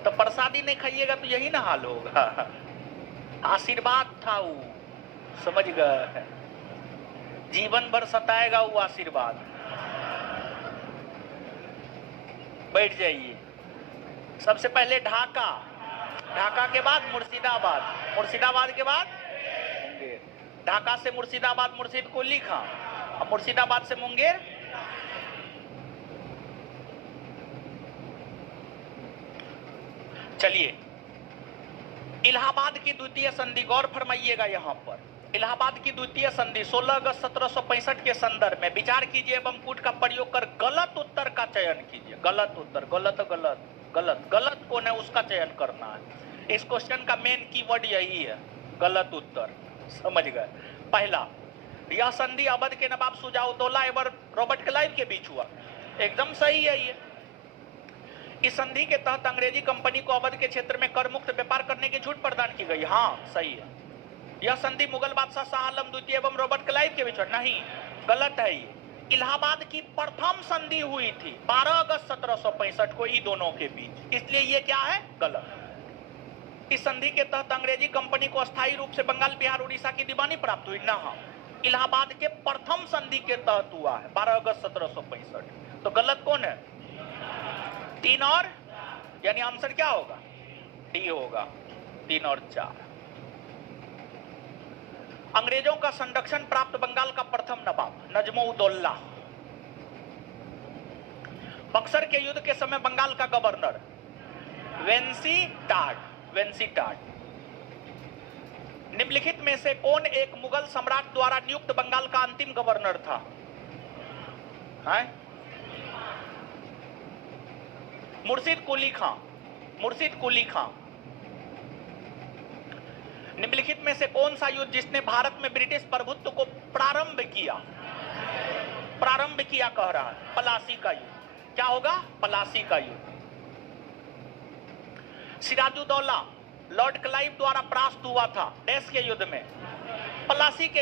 तो प्रसादी नहीं खाइएगा तो यही ना हाल होगा। आशीर्वाद था वो, समझ गए? जीवन भर सताएगा वो आशीर्वाद। बैठ जाइए। सबसे पहले ढाका, ढाका के बाद मुर्शिदाबाद, मुर्शिदाबाद के बाद मुंगेर, ढाका से मुर्शिदाबाद मुर्शिद कुली खां, और मुर्शिदाबाद से मुंगेर। चलिए, इलाहाबाद की द्वितीय संधि, गौर फरमाइएगा यहां पर। इलाहाबाद की द्वितीय संधि 16 अगस्त 1765 के संदर्भ में विचार कीजिए एवं कूट का प्रयोग कर गलत उत्तर का चयन कीजिए। गलत उत्तर, गलत गलत गलत गलत कौन है उसका चयन करना है। इस क्वेश्चन का मेन कीवर्ड यही है, गलत उत्तर। समझ गए? पहला, यह संधि अवध के नवाब शुजाउद्दौला एवं रॉबर्ट क्लाइव के बीच हुआ। एकदम सही है ये। इस संधि के तहत अंग्रेजी कंपनी को अवध के क्षेत्र में कर मुक्त व्यापार करने की छूट प्रदान की गई। हाँ, सही है। यह संधि मुगल बादशाह शाह आलम द्वितीय एवं रॉबर्ट क्लाइव के बीच, नहीं, गलत है ये। इलाहाबाद की प्रथम संधि हुई थी 12 अगस्त 1765 को इन दोनों के बीच, इसलिए ये क्या है? गलत। इस संधि के तहत अंग्रेजी कंपनी को अस्थायी रूप से बंगाल, बिहार, उड़ीसा की दीवानी प्राप्त हुई ना। हाँ, इलाहाबाद के प्रथम संधि के तहत हुआ है 12 अगस्त 1765। तो गलत कौन है? 3 और, यानी आंसर क्या होगा? डी होगा। 3 और 4। अंग्रेजों का संरक्षण प्राप्त बंगाल का प्रथम नवाब नजमुद्दौला। बक्सर के युद्ध के समय बंगाल का गवर्नर वेंसीटाड। निम्नलिखित में से कौन एक मुगल सम्राट द्वारा नियुक्त बंगाल का अंतिम गवर्नर था? मुर्शिद कुली खां। निम्नलिखित में से कौन सा युद्ध जिसने भारत में ब्रिटिश प्रभुत्व को प्रारंभ किया कह रहा है? पलासी का युद्ध। क्या होगा? पलासी का युद्ध। सिराजुद्दौला लॉर्ड क्लाइव द्वारा परास्त हुआ था डैश के युद्ध में? पलासी के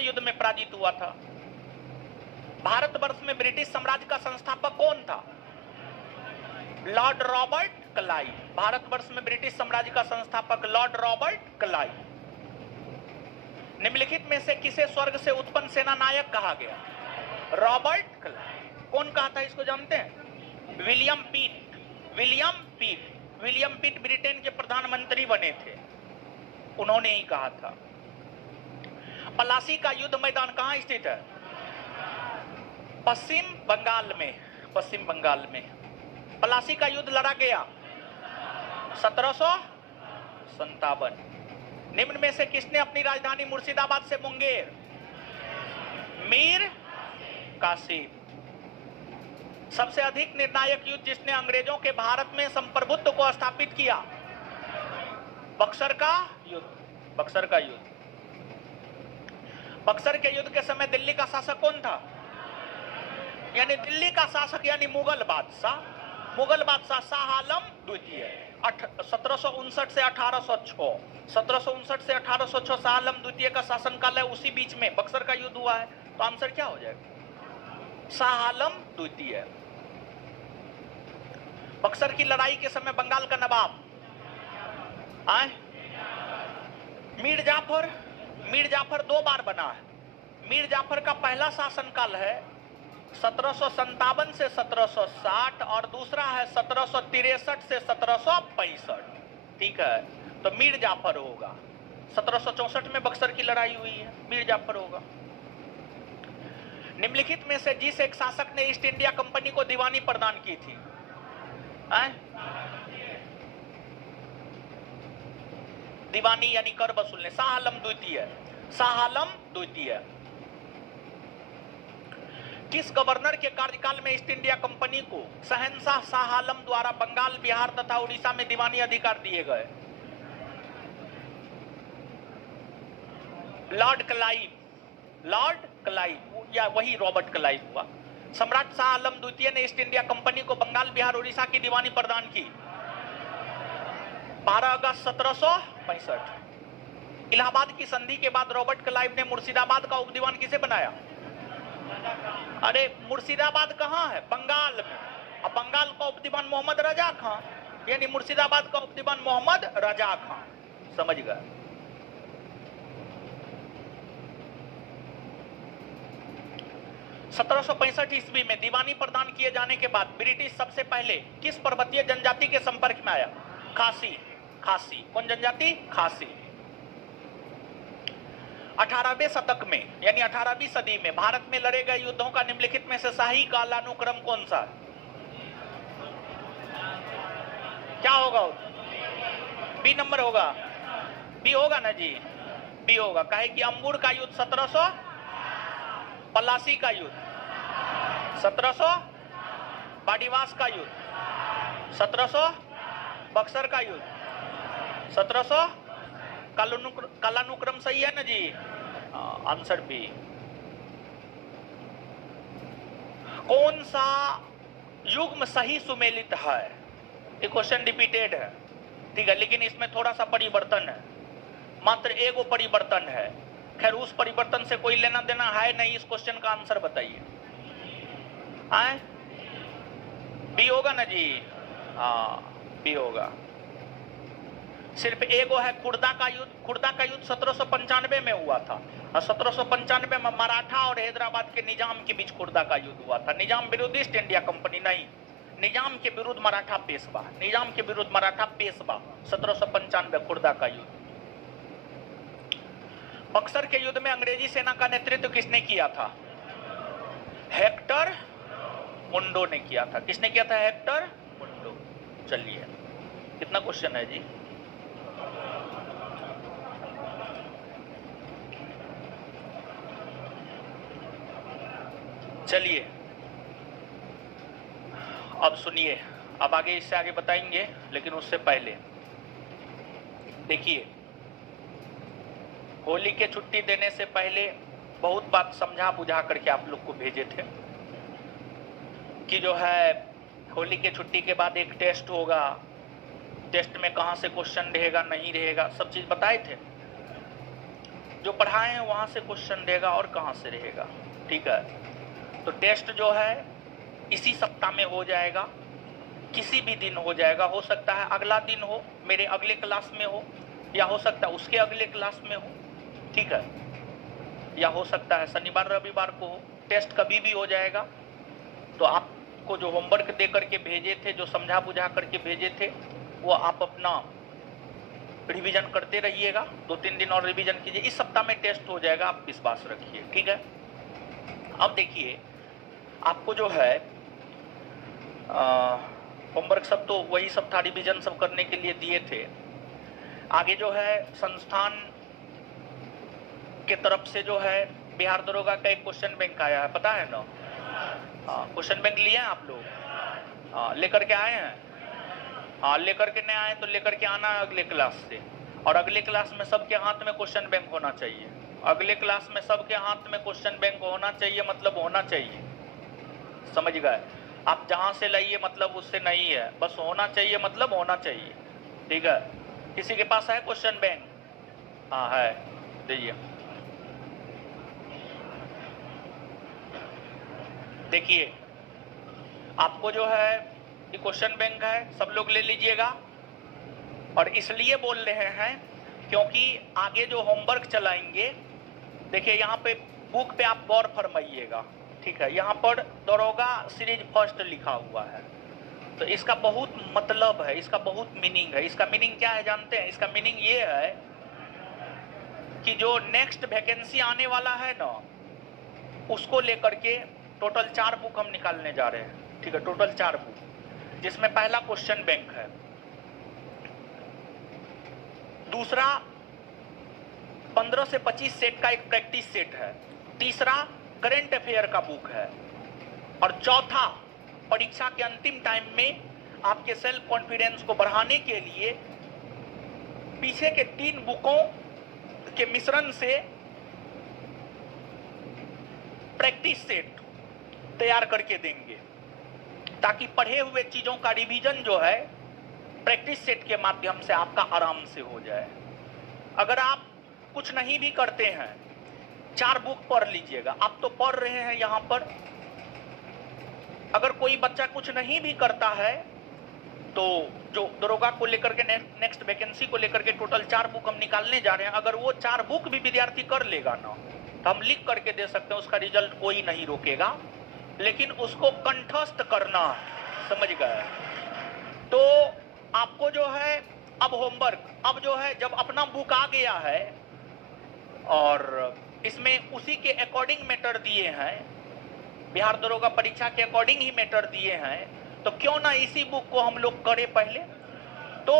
युद्ध में पराजित हुआ था। भारतवर्ष में ब्रिटिश साम्राज्य का संस्थापक कौन था? Lord Robert Clive. भारतवर्ष में ब्रिटिश साम्राज्य का संस्थापक लॉर्ड रॉबर्ट क्लाइव। निम्नलिखित में से किसे स्वर्ग से उत्पन्न सेना नायक कहा गया? Robert Clive. कौन कहा था इसको जानते हैं? विलियम पीट ब्रिटेन के प्रधानमंत्री बने थे, उन्होंने ही कहा था। पलासी का युद्ध मैदान कहां स्थित है? पश्चिम बंगाल में। पलासी का युद्ध लड़ा गया 1757। निम्न में से किसने अपनी राजधानी मुर्शिदाबाद से मुंगेर? मीर कासिम। सबसे अधिक निर्णायक युद्ध जिसने अंग्रेजों के भारत में संप्रभुत्व को स्थापित किया? बक्सर का युद्ध। बक्सर के युद्ध के समय दिल्ली का शासक कौन था? यानी दिल्ली का शासक यानी मुगल बादशाह शाह आलम द्वितीय। 1759 से 1806। 1759 से 1806 शाह आलम द्वितीय का शासनकाल है, उसी बीच में बक्सर का युद्ध हुआ है। तो आंसर क्या हो जाएगा? शाह आलम द्वितीय। बक्सर की लड़ाई के समय बंगाल का नवाब मीर जाफर 2 बार बना है। मीर जाफर का पहला शासनकाल है 1757 से 1760 और दूसरा है 1763 से 1765। ठीक है, तो मीर जाफर होगा। 1764 में बक्सर की लड़ाई हुई है, मीर जाफर होगा। निम्नलिखित में से जिस एक शासक ने ईस्ट इंडिया कंपनी को दीवानी प्रदान की थी? दीवानी यानी कर वसूलने। शाह आलम द्वितीय। किस गवर्नर के कार्यकाल में ईस्ट इंडिया कंपनी को शहंशाह शाह आलम द्वारा बंगाल, बिहार तथा उड़ीसा में दीवानी अधिकार दिए गए? लॉर्ड क्लाइव या वही रॉबर्ट क्लाइव हुआ। सम्राट शाह आलम द्वितीय ने ईस्ट इंडिया कंपनी को बंगाल, बिहार, उड़ीसा की दीवानी प्रदान की 12 अगस्त 1765। इलाहाबाद की संधि के बाद रॉबर्ट क्लाइव ने मुर्शिदाबाद का उपदीवान किसे बनाया? अरे मुर्शिदाबाद कहाँ है? बंगाल में। अब बंगाल का उपदीवान मोहम्मद रजा खां, यानी मुर्शिदाबाद का उपदीवान मोहम्मद रजा खां। समझ गए? 1765 ईस्वी में दीवानी प्रदान किए जाने के बाद ब्रिटिश सबसे पहले किस पर्वतीय जनजाति के संपर्क में आया? खासी। कौन जनजाति? खासी। 18वें शतक में यानी 18वीं सदी में भारत में लड़े गए युद्धों का निम्नलिखित में से शाही कालानुक्रम कौन सा? क्या होगा? बी नंबर होगा। बी होगा ना जी। बी होगा। काहे कि अंबुर का युद्ध 1700, पलासी का युद्ध 1700, बाडीवास का युद्ध 1700, बक्सर का युद्ध 1700, कालानुक्रम सही है ना जी? Answer B. कौन सा युग्म सही सुमेलित है? ये क्वेश्चन रिपीटेड है, ठीक है, लेकिन इसमें थोड़ा सा परिवर्तन है, मात्र एगो परिवर्तन है। खैर उस परिवर्तन से कोई लेना देना है नहीं, इस क्वेश्चन का आंसर बताइए। आए बी होगा ना जी? हाँ बी होगा। सिर्फ एगो है खुर्दा का युद्ध। खुर्दा का युद्ध 1795 में हुआ था, और 1795 में मराठा और हैदराबाद के निजाम के बीच खुर्दा का युद्ध हुआ था। निजाम विरुद्ध ईस्ट इंडिया कंपनी नहीं, निजाम के विरुद्ध मराठा पेशवा, निजाम के विरुद्ध मराठा पेशवा, 1795 खुर्दा का युद्ध। बक्सर के युद्ध में अंग्रेजी सेना का नेतृत्व किसने किया था? हेक्टर मुंडो ने किया था। किसने किया था? हेक्टर मुंडो। चलिए कितना क्वेश्चन है जी? चलिए अब सुनिए, अब आगे इससे आगे बताएंगे, लेकिन उससे पहले देखिए, होली के छुट्टी देने से पहले बहुत बात समझा बुझा करके आप लोग को भेजे थे कि जो है होली के छुट्टी के बाद एक टेस्ट होगा, टेस्ट में कहाँ से क्वेश्चन रहेगा नहीं रहेगा सब चीज बताए थे। जो पढ़ाए हैं वहां से क्वेश्चन रहेगा और कहाँ से रहेगा, ठीक है। तो टेस्ट जो है इसी सप्ताह में हो जाएगा, किसी भी दिन हो जाएगा। हो सकता है अगला दिन हो, मेरे अगले क्लास में हो, या हो सकता है उसके अगले क्लास में हो, ठीक है, या हो सकता है शनिवार रविवार को हो। टेस्ट कभी भी हो जाएगा। तो आपको जो होमवर्क दे करके भेजे थे, जो समझा बुझा करके भेजे थे, वो आप अपना रिवीजन करते रहिएगा। 2-3 दिन और रिवीजन कीजिए। इस सप्ताह में टेस्ट हो जाएगा, आप विश्वास रखिए, ठीक है। अब देखिए, आपको जो है होमवर्क सब तो वही सब था, रिवीजन सब करने के लिए दिए थे। आगे जो है संस्थान के तरफ से जो है बिहार दरोगा का एक क्वेश्चन बैंक आया है, पता है ना? क्वेश्चन बैंक लिए हैं आप लोग? लेकर के आए हैं? हाँ, लेकर के नहीं आए तो लेकर के आना है अगले क्लास से। और अगले क्लास में सबके हाथ में क्वेश्चन बैंक होना चाहिए। अगले क्लास में सबके हाथ में क्वेश्चन बैंक होना चाहिए, मतलब होना चाहिए, समझ गए? आप जहां से लाइए मतलब उससे नहीं है, बस होना चाहिए मतलब होना चाहिए, ठीक है। किसी के पास है क्वेश्चन बैंक? हाँ है, दीजिए। देखिए आपको जो है ये क्वेश्चन बैंक है, सब लोग ले लीजिएगा। और इसलिए बोल रहे हैं क्योंकि आगे जो होमवर्क चलाएंगे, देखिए यहाँ पे बुक पे आप गौर फरमाइएगा, ठीक है। यहाँ पर दरोगा सीरीज फर्स्ट लिखा हुआ है, तो इसका बहुत मतलब है, इसका बहुत मीनिंग है। इसका मीनिंग क्या है जानते हैं? इसका मीनिंग ये है कि जो नेक्स्ट वैकेंसी आने वाला है ना, उसको लेकर के टोटल 4 बुक हम निकालने जा रहे हैं, ठीक है। टोटल 4 बुक, जिसमें पहला क्वेश्चन बैंक है, दूसरा 15 से 25 सेट का एक प्रैक्टिस सेट है, तीसरा करंट अफेयर का बुक है, और चौथा परीक्षा के अंतिम टाइम में आपके सेल्फ कॉन्फिडेंस को बढ़ाने के लिए पीछे के 3 बुकों के मिश्रण से प्रैक्टिस सेट तैयार करके देंगे, ताकि पढ़े हुए चीजों का रिवीजन जो है प्रैक्टिस सेट के माध्यम से आपका आराम से हो जाए। अगर आप कुछ नहीं भी करते हैं, 4 बुक पढ़ लीजिएगा। आप तो पढ़ रहे हैं यहाँ पर, अगर कोई बच्चा कुछ नहीं भी करता है तो जो दरोगा को लेकर के नेक्स्ट वैकेंसी को लेकर के टोटल 4 बुक हम निकालने जा रहे हैं, अगर वो 4 बुक भी विद्यार्थी कर लेगा ना, तो हम लिख करके दे सकते हैं, उसका रिजल्ट कोई नहीं रोकेगा, लेकिन उसको कंठस्थ करना, समझ गए? तो आपको जो है अब होमवर्क, अब जो है जब अपना बुक आ गया है और इसमें उसी के अकॉर्डिंग मैटर दिए हैं, बिहार दरोगा परीक्षा के अकॉर्डिंग ही मैटर दिए हैं, तो क्यों ना इसी बुक को हम लोग करें पहले। तो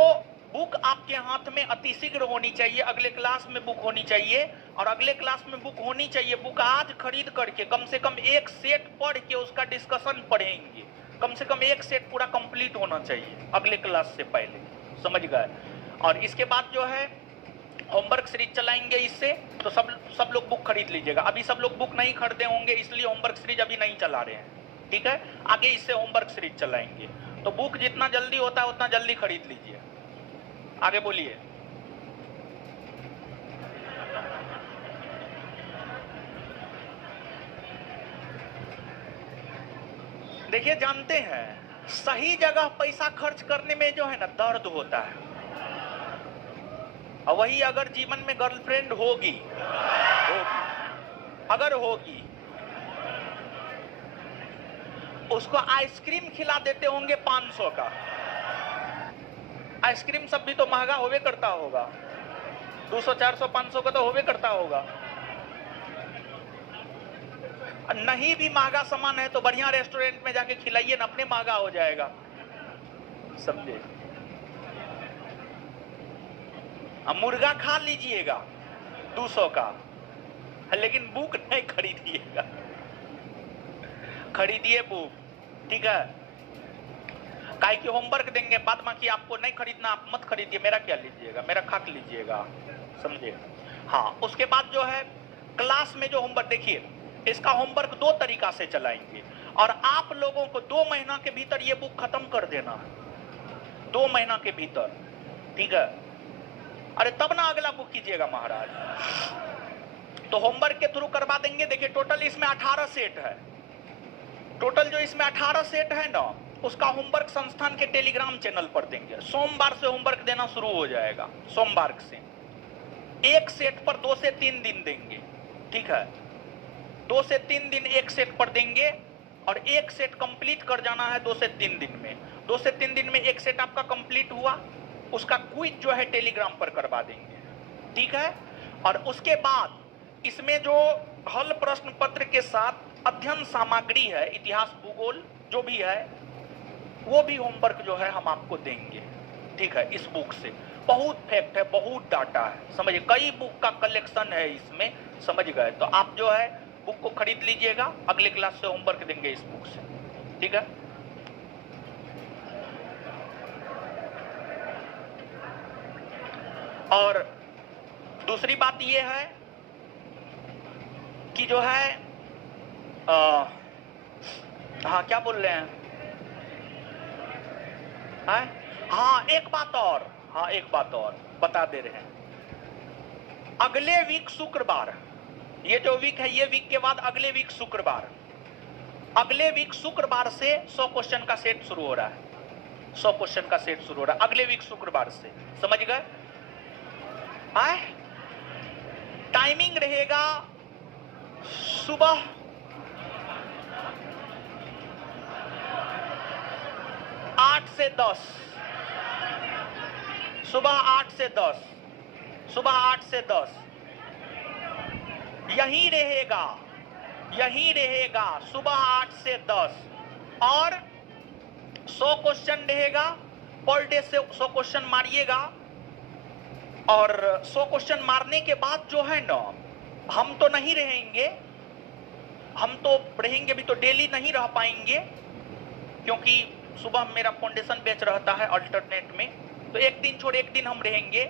बुक आपके हाथ में अतिशीघ्र होनी चाहिए, अगले क्लास में बुक होनी चाहिए, और अगले क्लास में बुक होनी चाहिए। बुक आज खरीद करके कम से कम एक सेट पढ़ के उसका डिस्कशन पढ़ेंगे, कम से कम एक सेट पूरा कंप्लीट होना चाहिए अगले क्लास से पहले, समझ गए। और इसके बाद जो है होमवर्क सीरीज चलाएंगे इससे, तो सब लोग बुक खरीद लीजिएगा। अभी सब लोग बुक नहीं खरीदे होंगे इसलिए होमवर्क सीरीज अभी नहीं चला रहे हैं, ठीक है। आगे इससे होमवर्क सीरीज चलाएंगे, तो बुक जितना जल्दी होता है उतना जल्दी खरीद लीजिए। आगे बोलिए। देखिए, जानते हैं सही जगह पैसा खर्च करने में जो है ना दर्द होता है, और वही अगर जीवन में गर्लफ्रेंड होगी, अगर होगी, उसको आइसक्रीम खिला देते होंगे 500 का। आइसक्रीम सब भी तो महंगा होवे करता होगा, 200 400 500 का तो होवे करता होगा। नहीं भी महंगा सामान है तो बढ़िया रेस्टोरेंट में जाके खिलाइए ना, अपने महंगा हो जाएगा, समझे। मुर्गा खा लीजिएगा 200 का, लेकिन बुक नहीं खरीदिएगा, खरीदिए बुक, ठीक है। काहे कि होमवर्क देंगे, बाद बाकी आपको नहीं खरीदना, आप मत खरीदिए, मेरा क्या लीजिएगा, मेरा खाक लीजिएगा, समझे। हाँ, उसके बाद जो है क्लास में जो होमवर्क, देखिए इसका होमवर्क 2 तरीका से चलाएंगे, और आप लोगों को 2 महीना के भीतर ये बुक खत्म कर देना है, 2 महीना के भीतर, ठीक है। अरे तब ना अगला बुक कीजिएगा महाराज। तो होमवर्क के थ्रू करवा देंगे। देखिए टोटल इसमें 18 सेट है, टोटल जो इसमें 18 सेट है ना, उसका होमवर्क संस्थान के टेलीग्राम चैनल पर देंगे। सोमवार से होमवर्क देना शुरू हो जाएगा, सोमवार से एक सेट पर 2 से 3 दिन देंगे, ठीक है। 2 से 3 दिन एक सेट पर देंगे, और एक सेट कंप्लीट कर जाना है 2 से 3 दिन में। 2 से 3 दिन में एक सेट आपका कंप्लीट हुआ, उसका क्विज जो है टेलीग्राम पर करवा देंगे, ठीक है। और उसके बाद इसमें जो हल प्रश्न पत्र के साथ अध्ययन सामग्री है, इतिहास भूगोल जो भी है, वो भी होमवर्क जो है हम आपको देंगे, ठीक है। इस बुक से बहुत फैक्ट है, बहुत डाटा है, समझिए, कई बुक का कलेक्शन है इसमें, समझ गए। तो आप जो है बुक को खरीद लीजिएगा, अगले क्लास से होमवर्क देंगे इस बुक से, ठीक है। और दूसरी बात ये है कि जो है हाँ क्या बोल रहे हैं, हाँ एक बात और बता दे रहे हैं। अगले वीक शुक्रवार, ये जो वीक है, ये वीक के बाद अगले वीक शुक्रवार, अगले वीक शुक्रवार से 100 क्वेश्चन का सेट शुरू हो रहा है, 100 क्वेश्चन का सेट शुरू हो रहा है अगले वीक शुक्रवार से, समझ गए। टाइमिंग रहेगा सुबह 8 से 10, सुबह 8 से 10, सुबह 8 से 10 यही रहेगा, सुबह 8 से 10। और 100 क्वेश्चन रहेगा पर डे से, 100 क्वेश्चन मारिएगा। और 100 क्वेश्चन मारने के बाद जो है ना, हम तो नहीं रहेंगे, हम तो रहेंगे भी तो डेली नहीं रह पाएंगे, क्योंकि सुबह मेरा फाउंडेशन बैच रहता है अल्टरनेट में, तो एक दिन छोड़ एक दिन हम रहेंगे।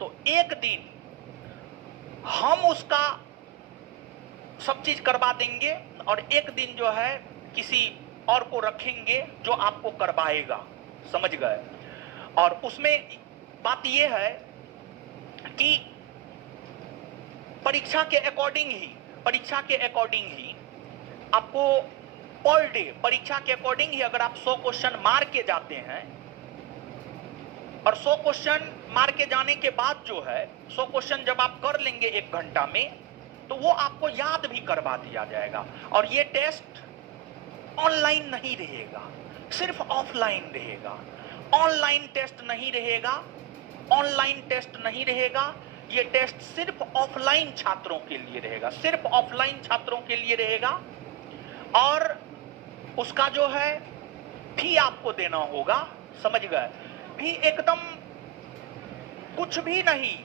तो एक दिन हम उसका सब चीज करवा देंगे, और एक दिन जो है किसी और को रखेंगे जो आपको करवाएगा, समझ गए। और उसमें बात यह है कि परीक्षा के अकॉर्डिंग ही आपको पर डे, परीक्षा के अकॉर्डिंग ही अगर आप 100 क्वेश्चन मार के जाते हैं, और 100 क्वेश्चन मार के जाने के बाद जो है 100 क्वेश्चन जब आप कर लेंगे 1 घंटा में, तो वो आपको याद भी करवा दिया जाएगा। और ये टेस्ट ऑनलाइन नहीं रहेगा, सिर्फ ऑफलाइन रहेगा, ऑनलाइन टेस्ट नहीं रहेगा, ऑनलाइन टेस्ट नहीं रहेगा। ये टेस्ट सिर्फ ऑफलाइन छात्रों के लिए रहेगा, सिर्फ ऑफलाइन छात्रों के लिए रहेगा। और उसका जो है फी आपको देना होगा, समझ गए। फी एकदम कुछ भी नहीं,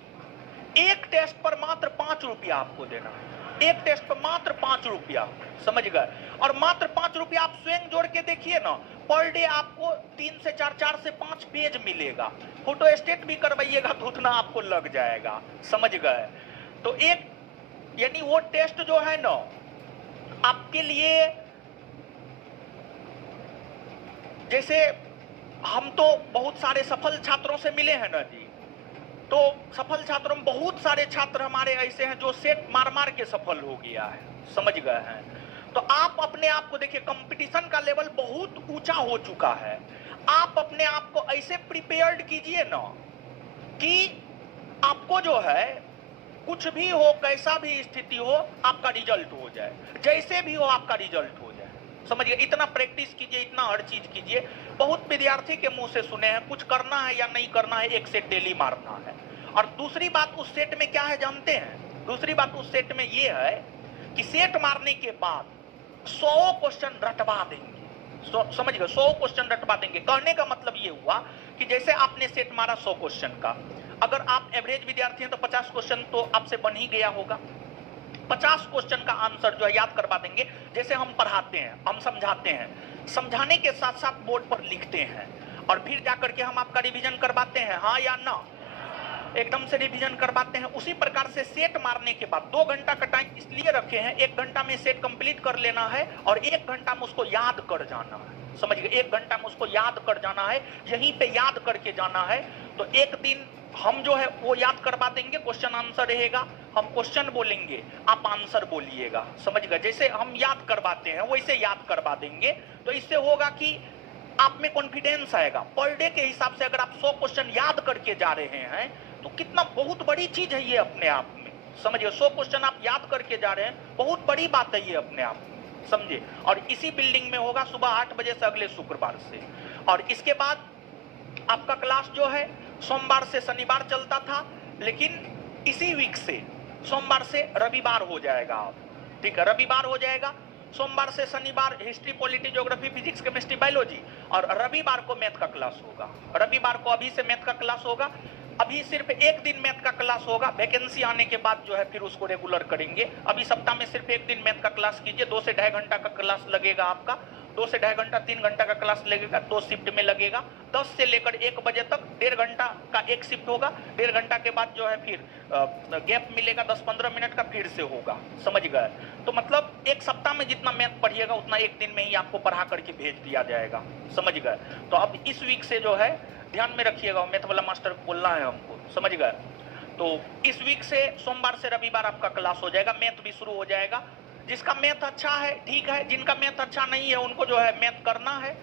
एक टेस्ट पर मात्र 5 रुपया आपको देना है, एक टेस्ट पर मात्र 5 रुपया, समझ गए। और मात्र 5 रुपया आप स्वयं जोड़ के देखिए ना, पर डे आपको 3 से 4, 4 से 5 पेज मिलेगा। फोटो स्टेट भी करवाइएगा तो उतना आपको लग जाएगा, समझ गए। तो एक यानी वो टेस्ट जो है ना आपके लिए, जैसे हम तो बहुत सारे सफल छात्रों से मिले हैं ना जी, तो सफल छात्रों में बहुत सारे छात्र हमारे ऐसे हैं जो सेट मार मार के सफल हो गया है, समझ गए हैं। तो आप अपने आप को देखिए, कंपटीशन का लेवल बहुत ऊंचा हो चुका है। आप अपने आप को ऐसे प्रिपेयर्ड कीजिए ना कि आपको जो है कुछ भी हो, कैसा भी स्थिति हो, आपका रिजल्ट हो जाए, जैसे भी हो आपका रिजल्ट हो जाए, समझिए। इतना प्रैक्टिस कीजिए, इतना हर चीज कीजिए। बहुत विद्यार्थी के मुंह से सुने हैं, कुछ करना है या नहीं करना है, एक सेट डेली मारना है। और दूसरी बात उस सेट में क्या है जानते हैं? दूसरी बात उस सेट में ये है कि सेट मारने के बाद 100 क्वेश्चन रटवा देंगे, समझ गए, 100 क्वेश्चन रटवा देंगे। कहने का मतलब ये हुआ कि जैसे आपने सेट मारा 100 क्वेश्चन का, अगर आप एवरेज विद्यार्थी हैं तो 50 क्वेश्चन तो आपसे बन ही गया होगा। 50 क्वेश्चन का आंसर जो है याद करवा देंगे। जैसे हम पढ़ाते हैं, हम समझाते हैं, समझाने के साथ साथ बोर्ड पर लिखते हैं, और फिर जाकर के हम आपका रिवीजन करवाते हैं, हाँ या ना, एकदम से रिवीजन करवाते हैं। उसी प्रकार से सेट मारने के बाद 2 घंटा का टाइम इसलिए रखे हैं, 1 घंटा में सेट कंप्लीट कर लेना है और 1 घंटा में उसको याद कर जाना है, समझ गए। 1 घंटा में उसको याद कर जाना है, यहीं पे याद करके जाना है। तो एक दिन हम जो है वो याद करवा देंगे, क्वेश्चन आंसर रहेगा, हम क्वेश्चन बोलेंगे, आप आंसर बोलिएगा, समझ गए। जैसे हम याद करवाते हैं वैसे याद करवा देंगे। तो इससे होगा कि आप में कॉन्फिडेंस आएगा। पर डे के हिसाब से अगर आप 100 क्वेश्चन याद करके जा रहे हैं तो कितना बहुत बड़ी चीज है ये अपने आप में, समझिए। 100 क्वेश्चन आप याद करके जा रहे हैं, बहुत बड़ी बात है ये अपने आप में, समझिए। और इसी बिल्डिंग में होगा सुबह 8 बजे से अगले शुक्रवार से। और इसके बाद आपका क्लास जो है सोमवार से शनिवार चलता था, लेकिन इसी वीक से सोमवार से रविवार हो जाएगा आप, ठीक है, रविवार हो जाएगा। सोमवार से शनिवार history, polity, geography, physics, chemistry, biology, और रविवार को मैथ का क्लास होगा। रविवार को अभी से मैथ का क्लास होगा। अभी सिर्फ 1 दिन मैथ का क्लास होगा, वैकेंसी आने के बाद जो है फिर उसको रेगुलर करेंगे। अभी सप्ताह में सिर्फ 1 दिन मैथ का क्लास कीजिए, 2 से 2.5 घंटा का क्लास लगेगा आपका, 2 से 2.5 घंटा, 3 घंटा का क्लास लगेगा, 2 शिफ्ट में लगेगा। 10 से लेकर 1 बजे तक 1.5 घंटा का एक शिफ्ट होगा। 1.5 घंटा के बाद जो है फिर गैप मिलेगा 10-15 मिनट का, फिर से होगा, समझ गए। तो मतलब एक सप्ताह में जितना मैथ पढ़िएगा उतना 1 दिन में ही आपको पढ़ा करके भेज दिया जाएगा, समझ गए। तो अब इस वीक से जो है ध्यान में रखिएगा, मैथ वाला मास्टर बोलना है हमको, समझ गए। तो इस वीक से सोमवार से रविवार आपका क्लास हो जाएगा, मैथ भी शुरू हो जाएगा। जिसका मैथ अच्छा है ठीक है, जिनका मैथ अच्छा नहीं है उनको जो है मैथ करना है,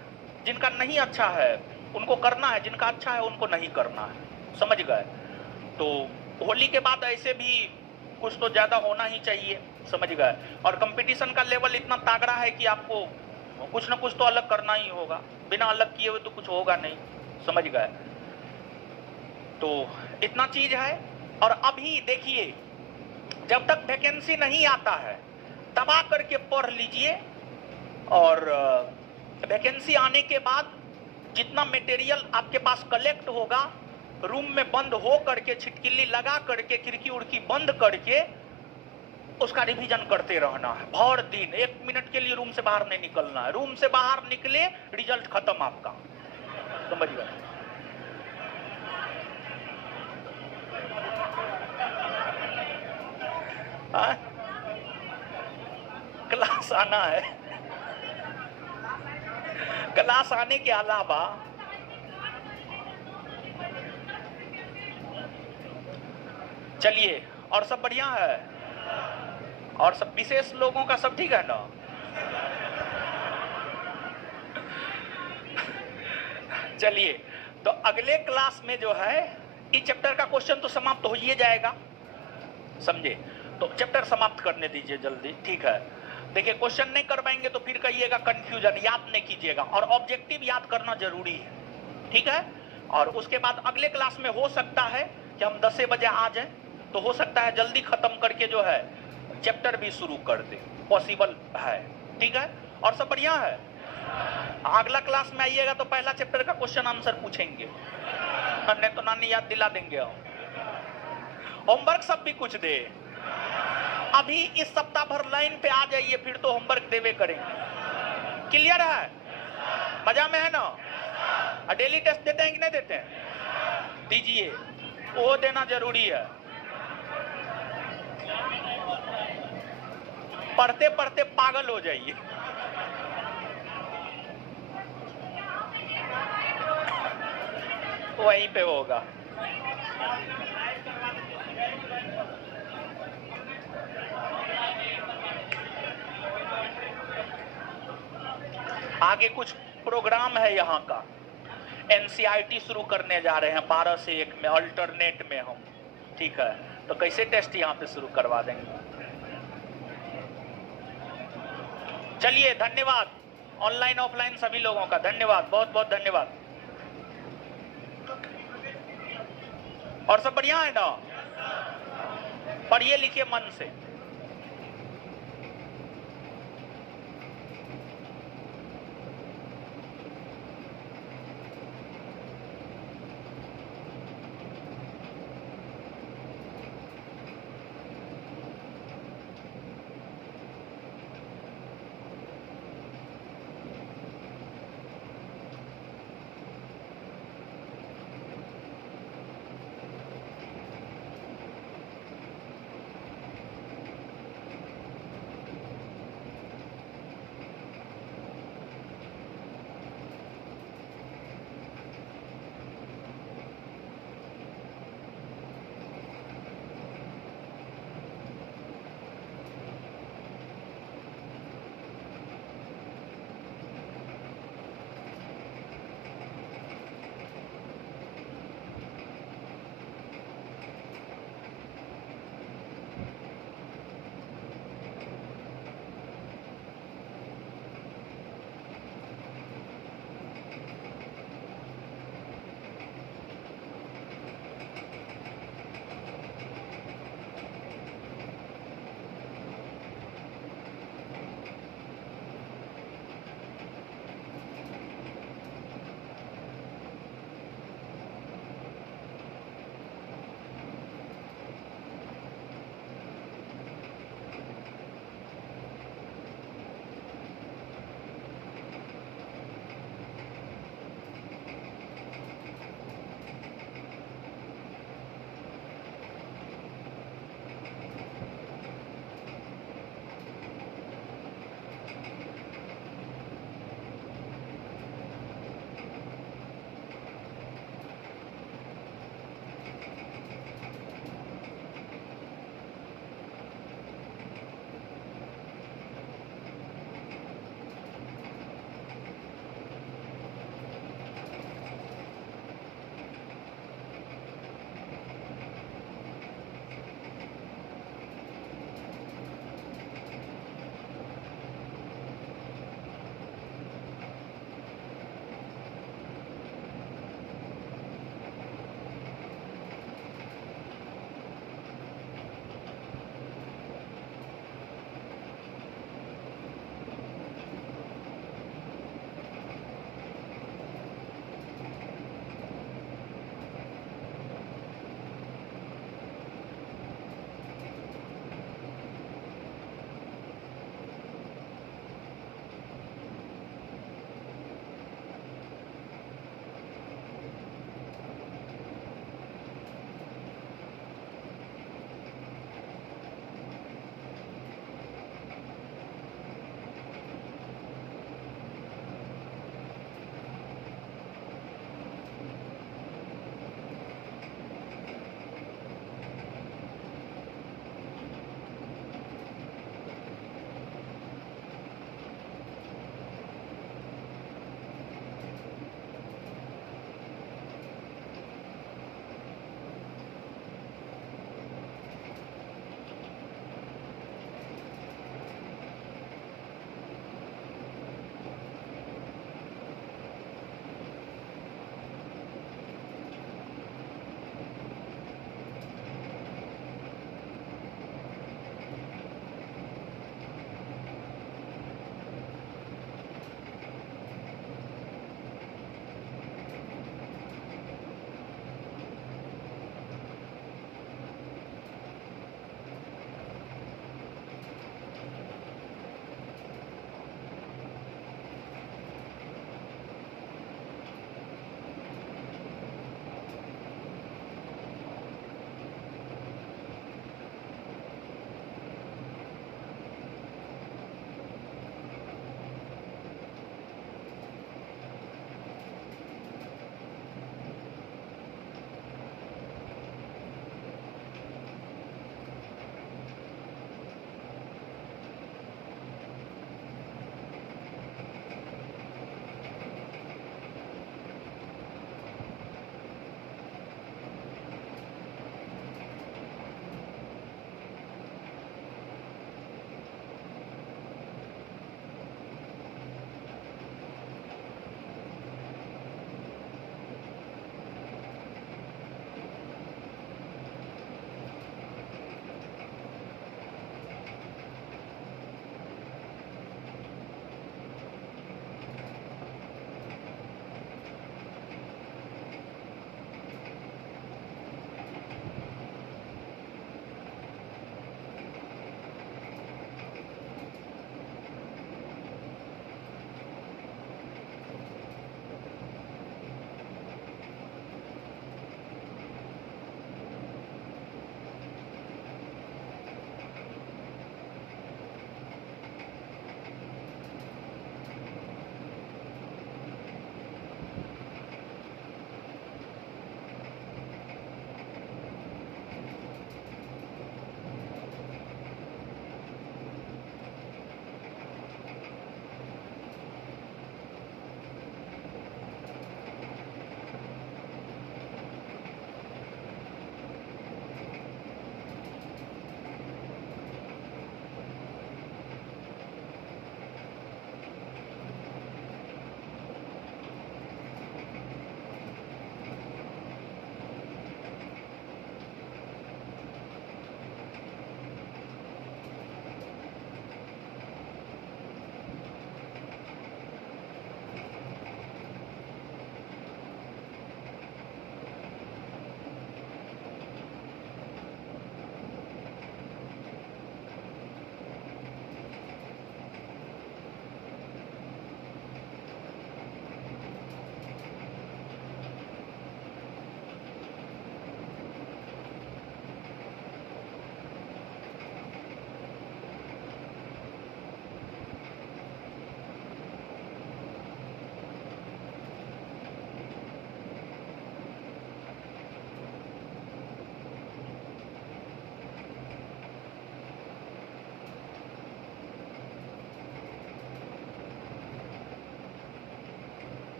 जिनका नहीं अच्छा है उनको करना है, जिनका अच्छा है उनको नहीं करना है, समझ गए। तो होली के बाद ऐसे भी कुछ तो ज्यादा होना ही चाहिए, समझ गए। और कंपटीशन का लेवल इतना तागड़ा है कि आपको कुछ ना कुछ तो अलग करना ही होगा, बिना अलग किए हुए तो कुछ होगा नहीं, समझ गए। तो इतना चीज है। और अभी देखिए, जब तक वैकेंसी नहीं आता है दबा करके पढ़ लीजिए, और वैकेंसी आने के बाद जितना मटेरियल आपके पास कलेक्ट होगा, रूम में बंद हो करके, छिटकिली लगा करके, खिड़की उड़की बंद करके उसका रिवीजन करते रहना है भर दिन। 1 मिनट के लिए रूम से बाहर नहीं निकलना है। रूम से बाहर निकले रिजल्ट खत्म आपका, समझ गए। क्लास आना है, क्लास आने के अलावा चलिए, और सब बढ़िया है, और सब विशेष लोगों का सब ठीक है ना। चलिए, तो अगले क्लास में जो है इस चैप्टर का क्वेश्चन तो समाप्त हो ही जाएगा, समझे। तो चैप्टर समाप्त करने दीजिए जल्दी, ठीक है। देखिए, क्वेश्चन नहीं करवाएंगे तो फिर कहिएगा कंफ्यूजन, याद नहीं कीजिएगा। और ऑब्जेक्टिव याद करना जरूरी है, ठीक है। और उसके बाद अगले क्लास में हो सकता है कि हम 10 बजे आ जाए, तो हो सकता है जल्दी खत्म करके जो है चैप्टर भी शुरू कर दे, पॉसिबल है, ठीक है। और सब बढ़िया है। अगला क्लास में आइएगा तो पहला चैप्टर का क्वेश्चन आंसर पूछेंगे, नहीं तो नानी याद दिला देंगे हम। होमवर्क सब भी कुछ दे। अभी इस सप्ताह भर लाइन पे आ जाइए, फिर तो होमवर्क देवे करेंगे। क्लियर है? मजा में है ना? डेली टेस्ट देते हैं कि नहीं देते हैं? दीजिए, वो देना जरूरी है। पढ़ते पढ़ते पागल हो जाइए। वहीं पे होगा। आगे कुछ प्रोग्राम है यहाँ का। एनसीईआरटी शुरू करने जा रहे हैं 12 से 1 में, अल्टरनेट में हम। ठीक है, तो कैसे टेस्ट यहाँ पे शुरू करवा देंगे। चलिए, धन्यवाद ऑनलाइन ऑफलाइन सभी लोगों का, धन्यवाद, बहुत बहुत धन्यवाद। और सब बढ़िया है ना? पढ़िए लिखिए मन से।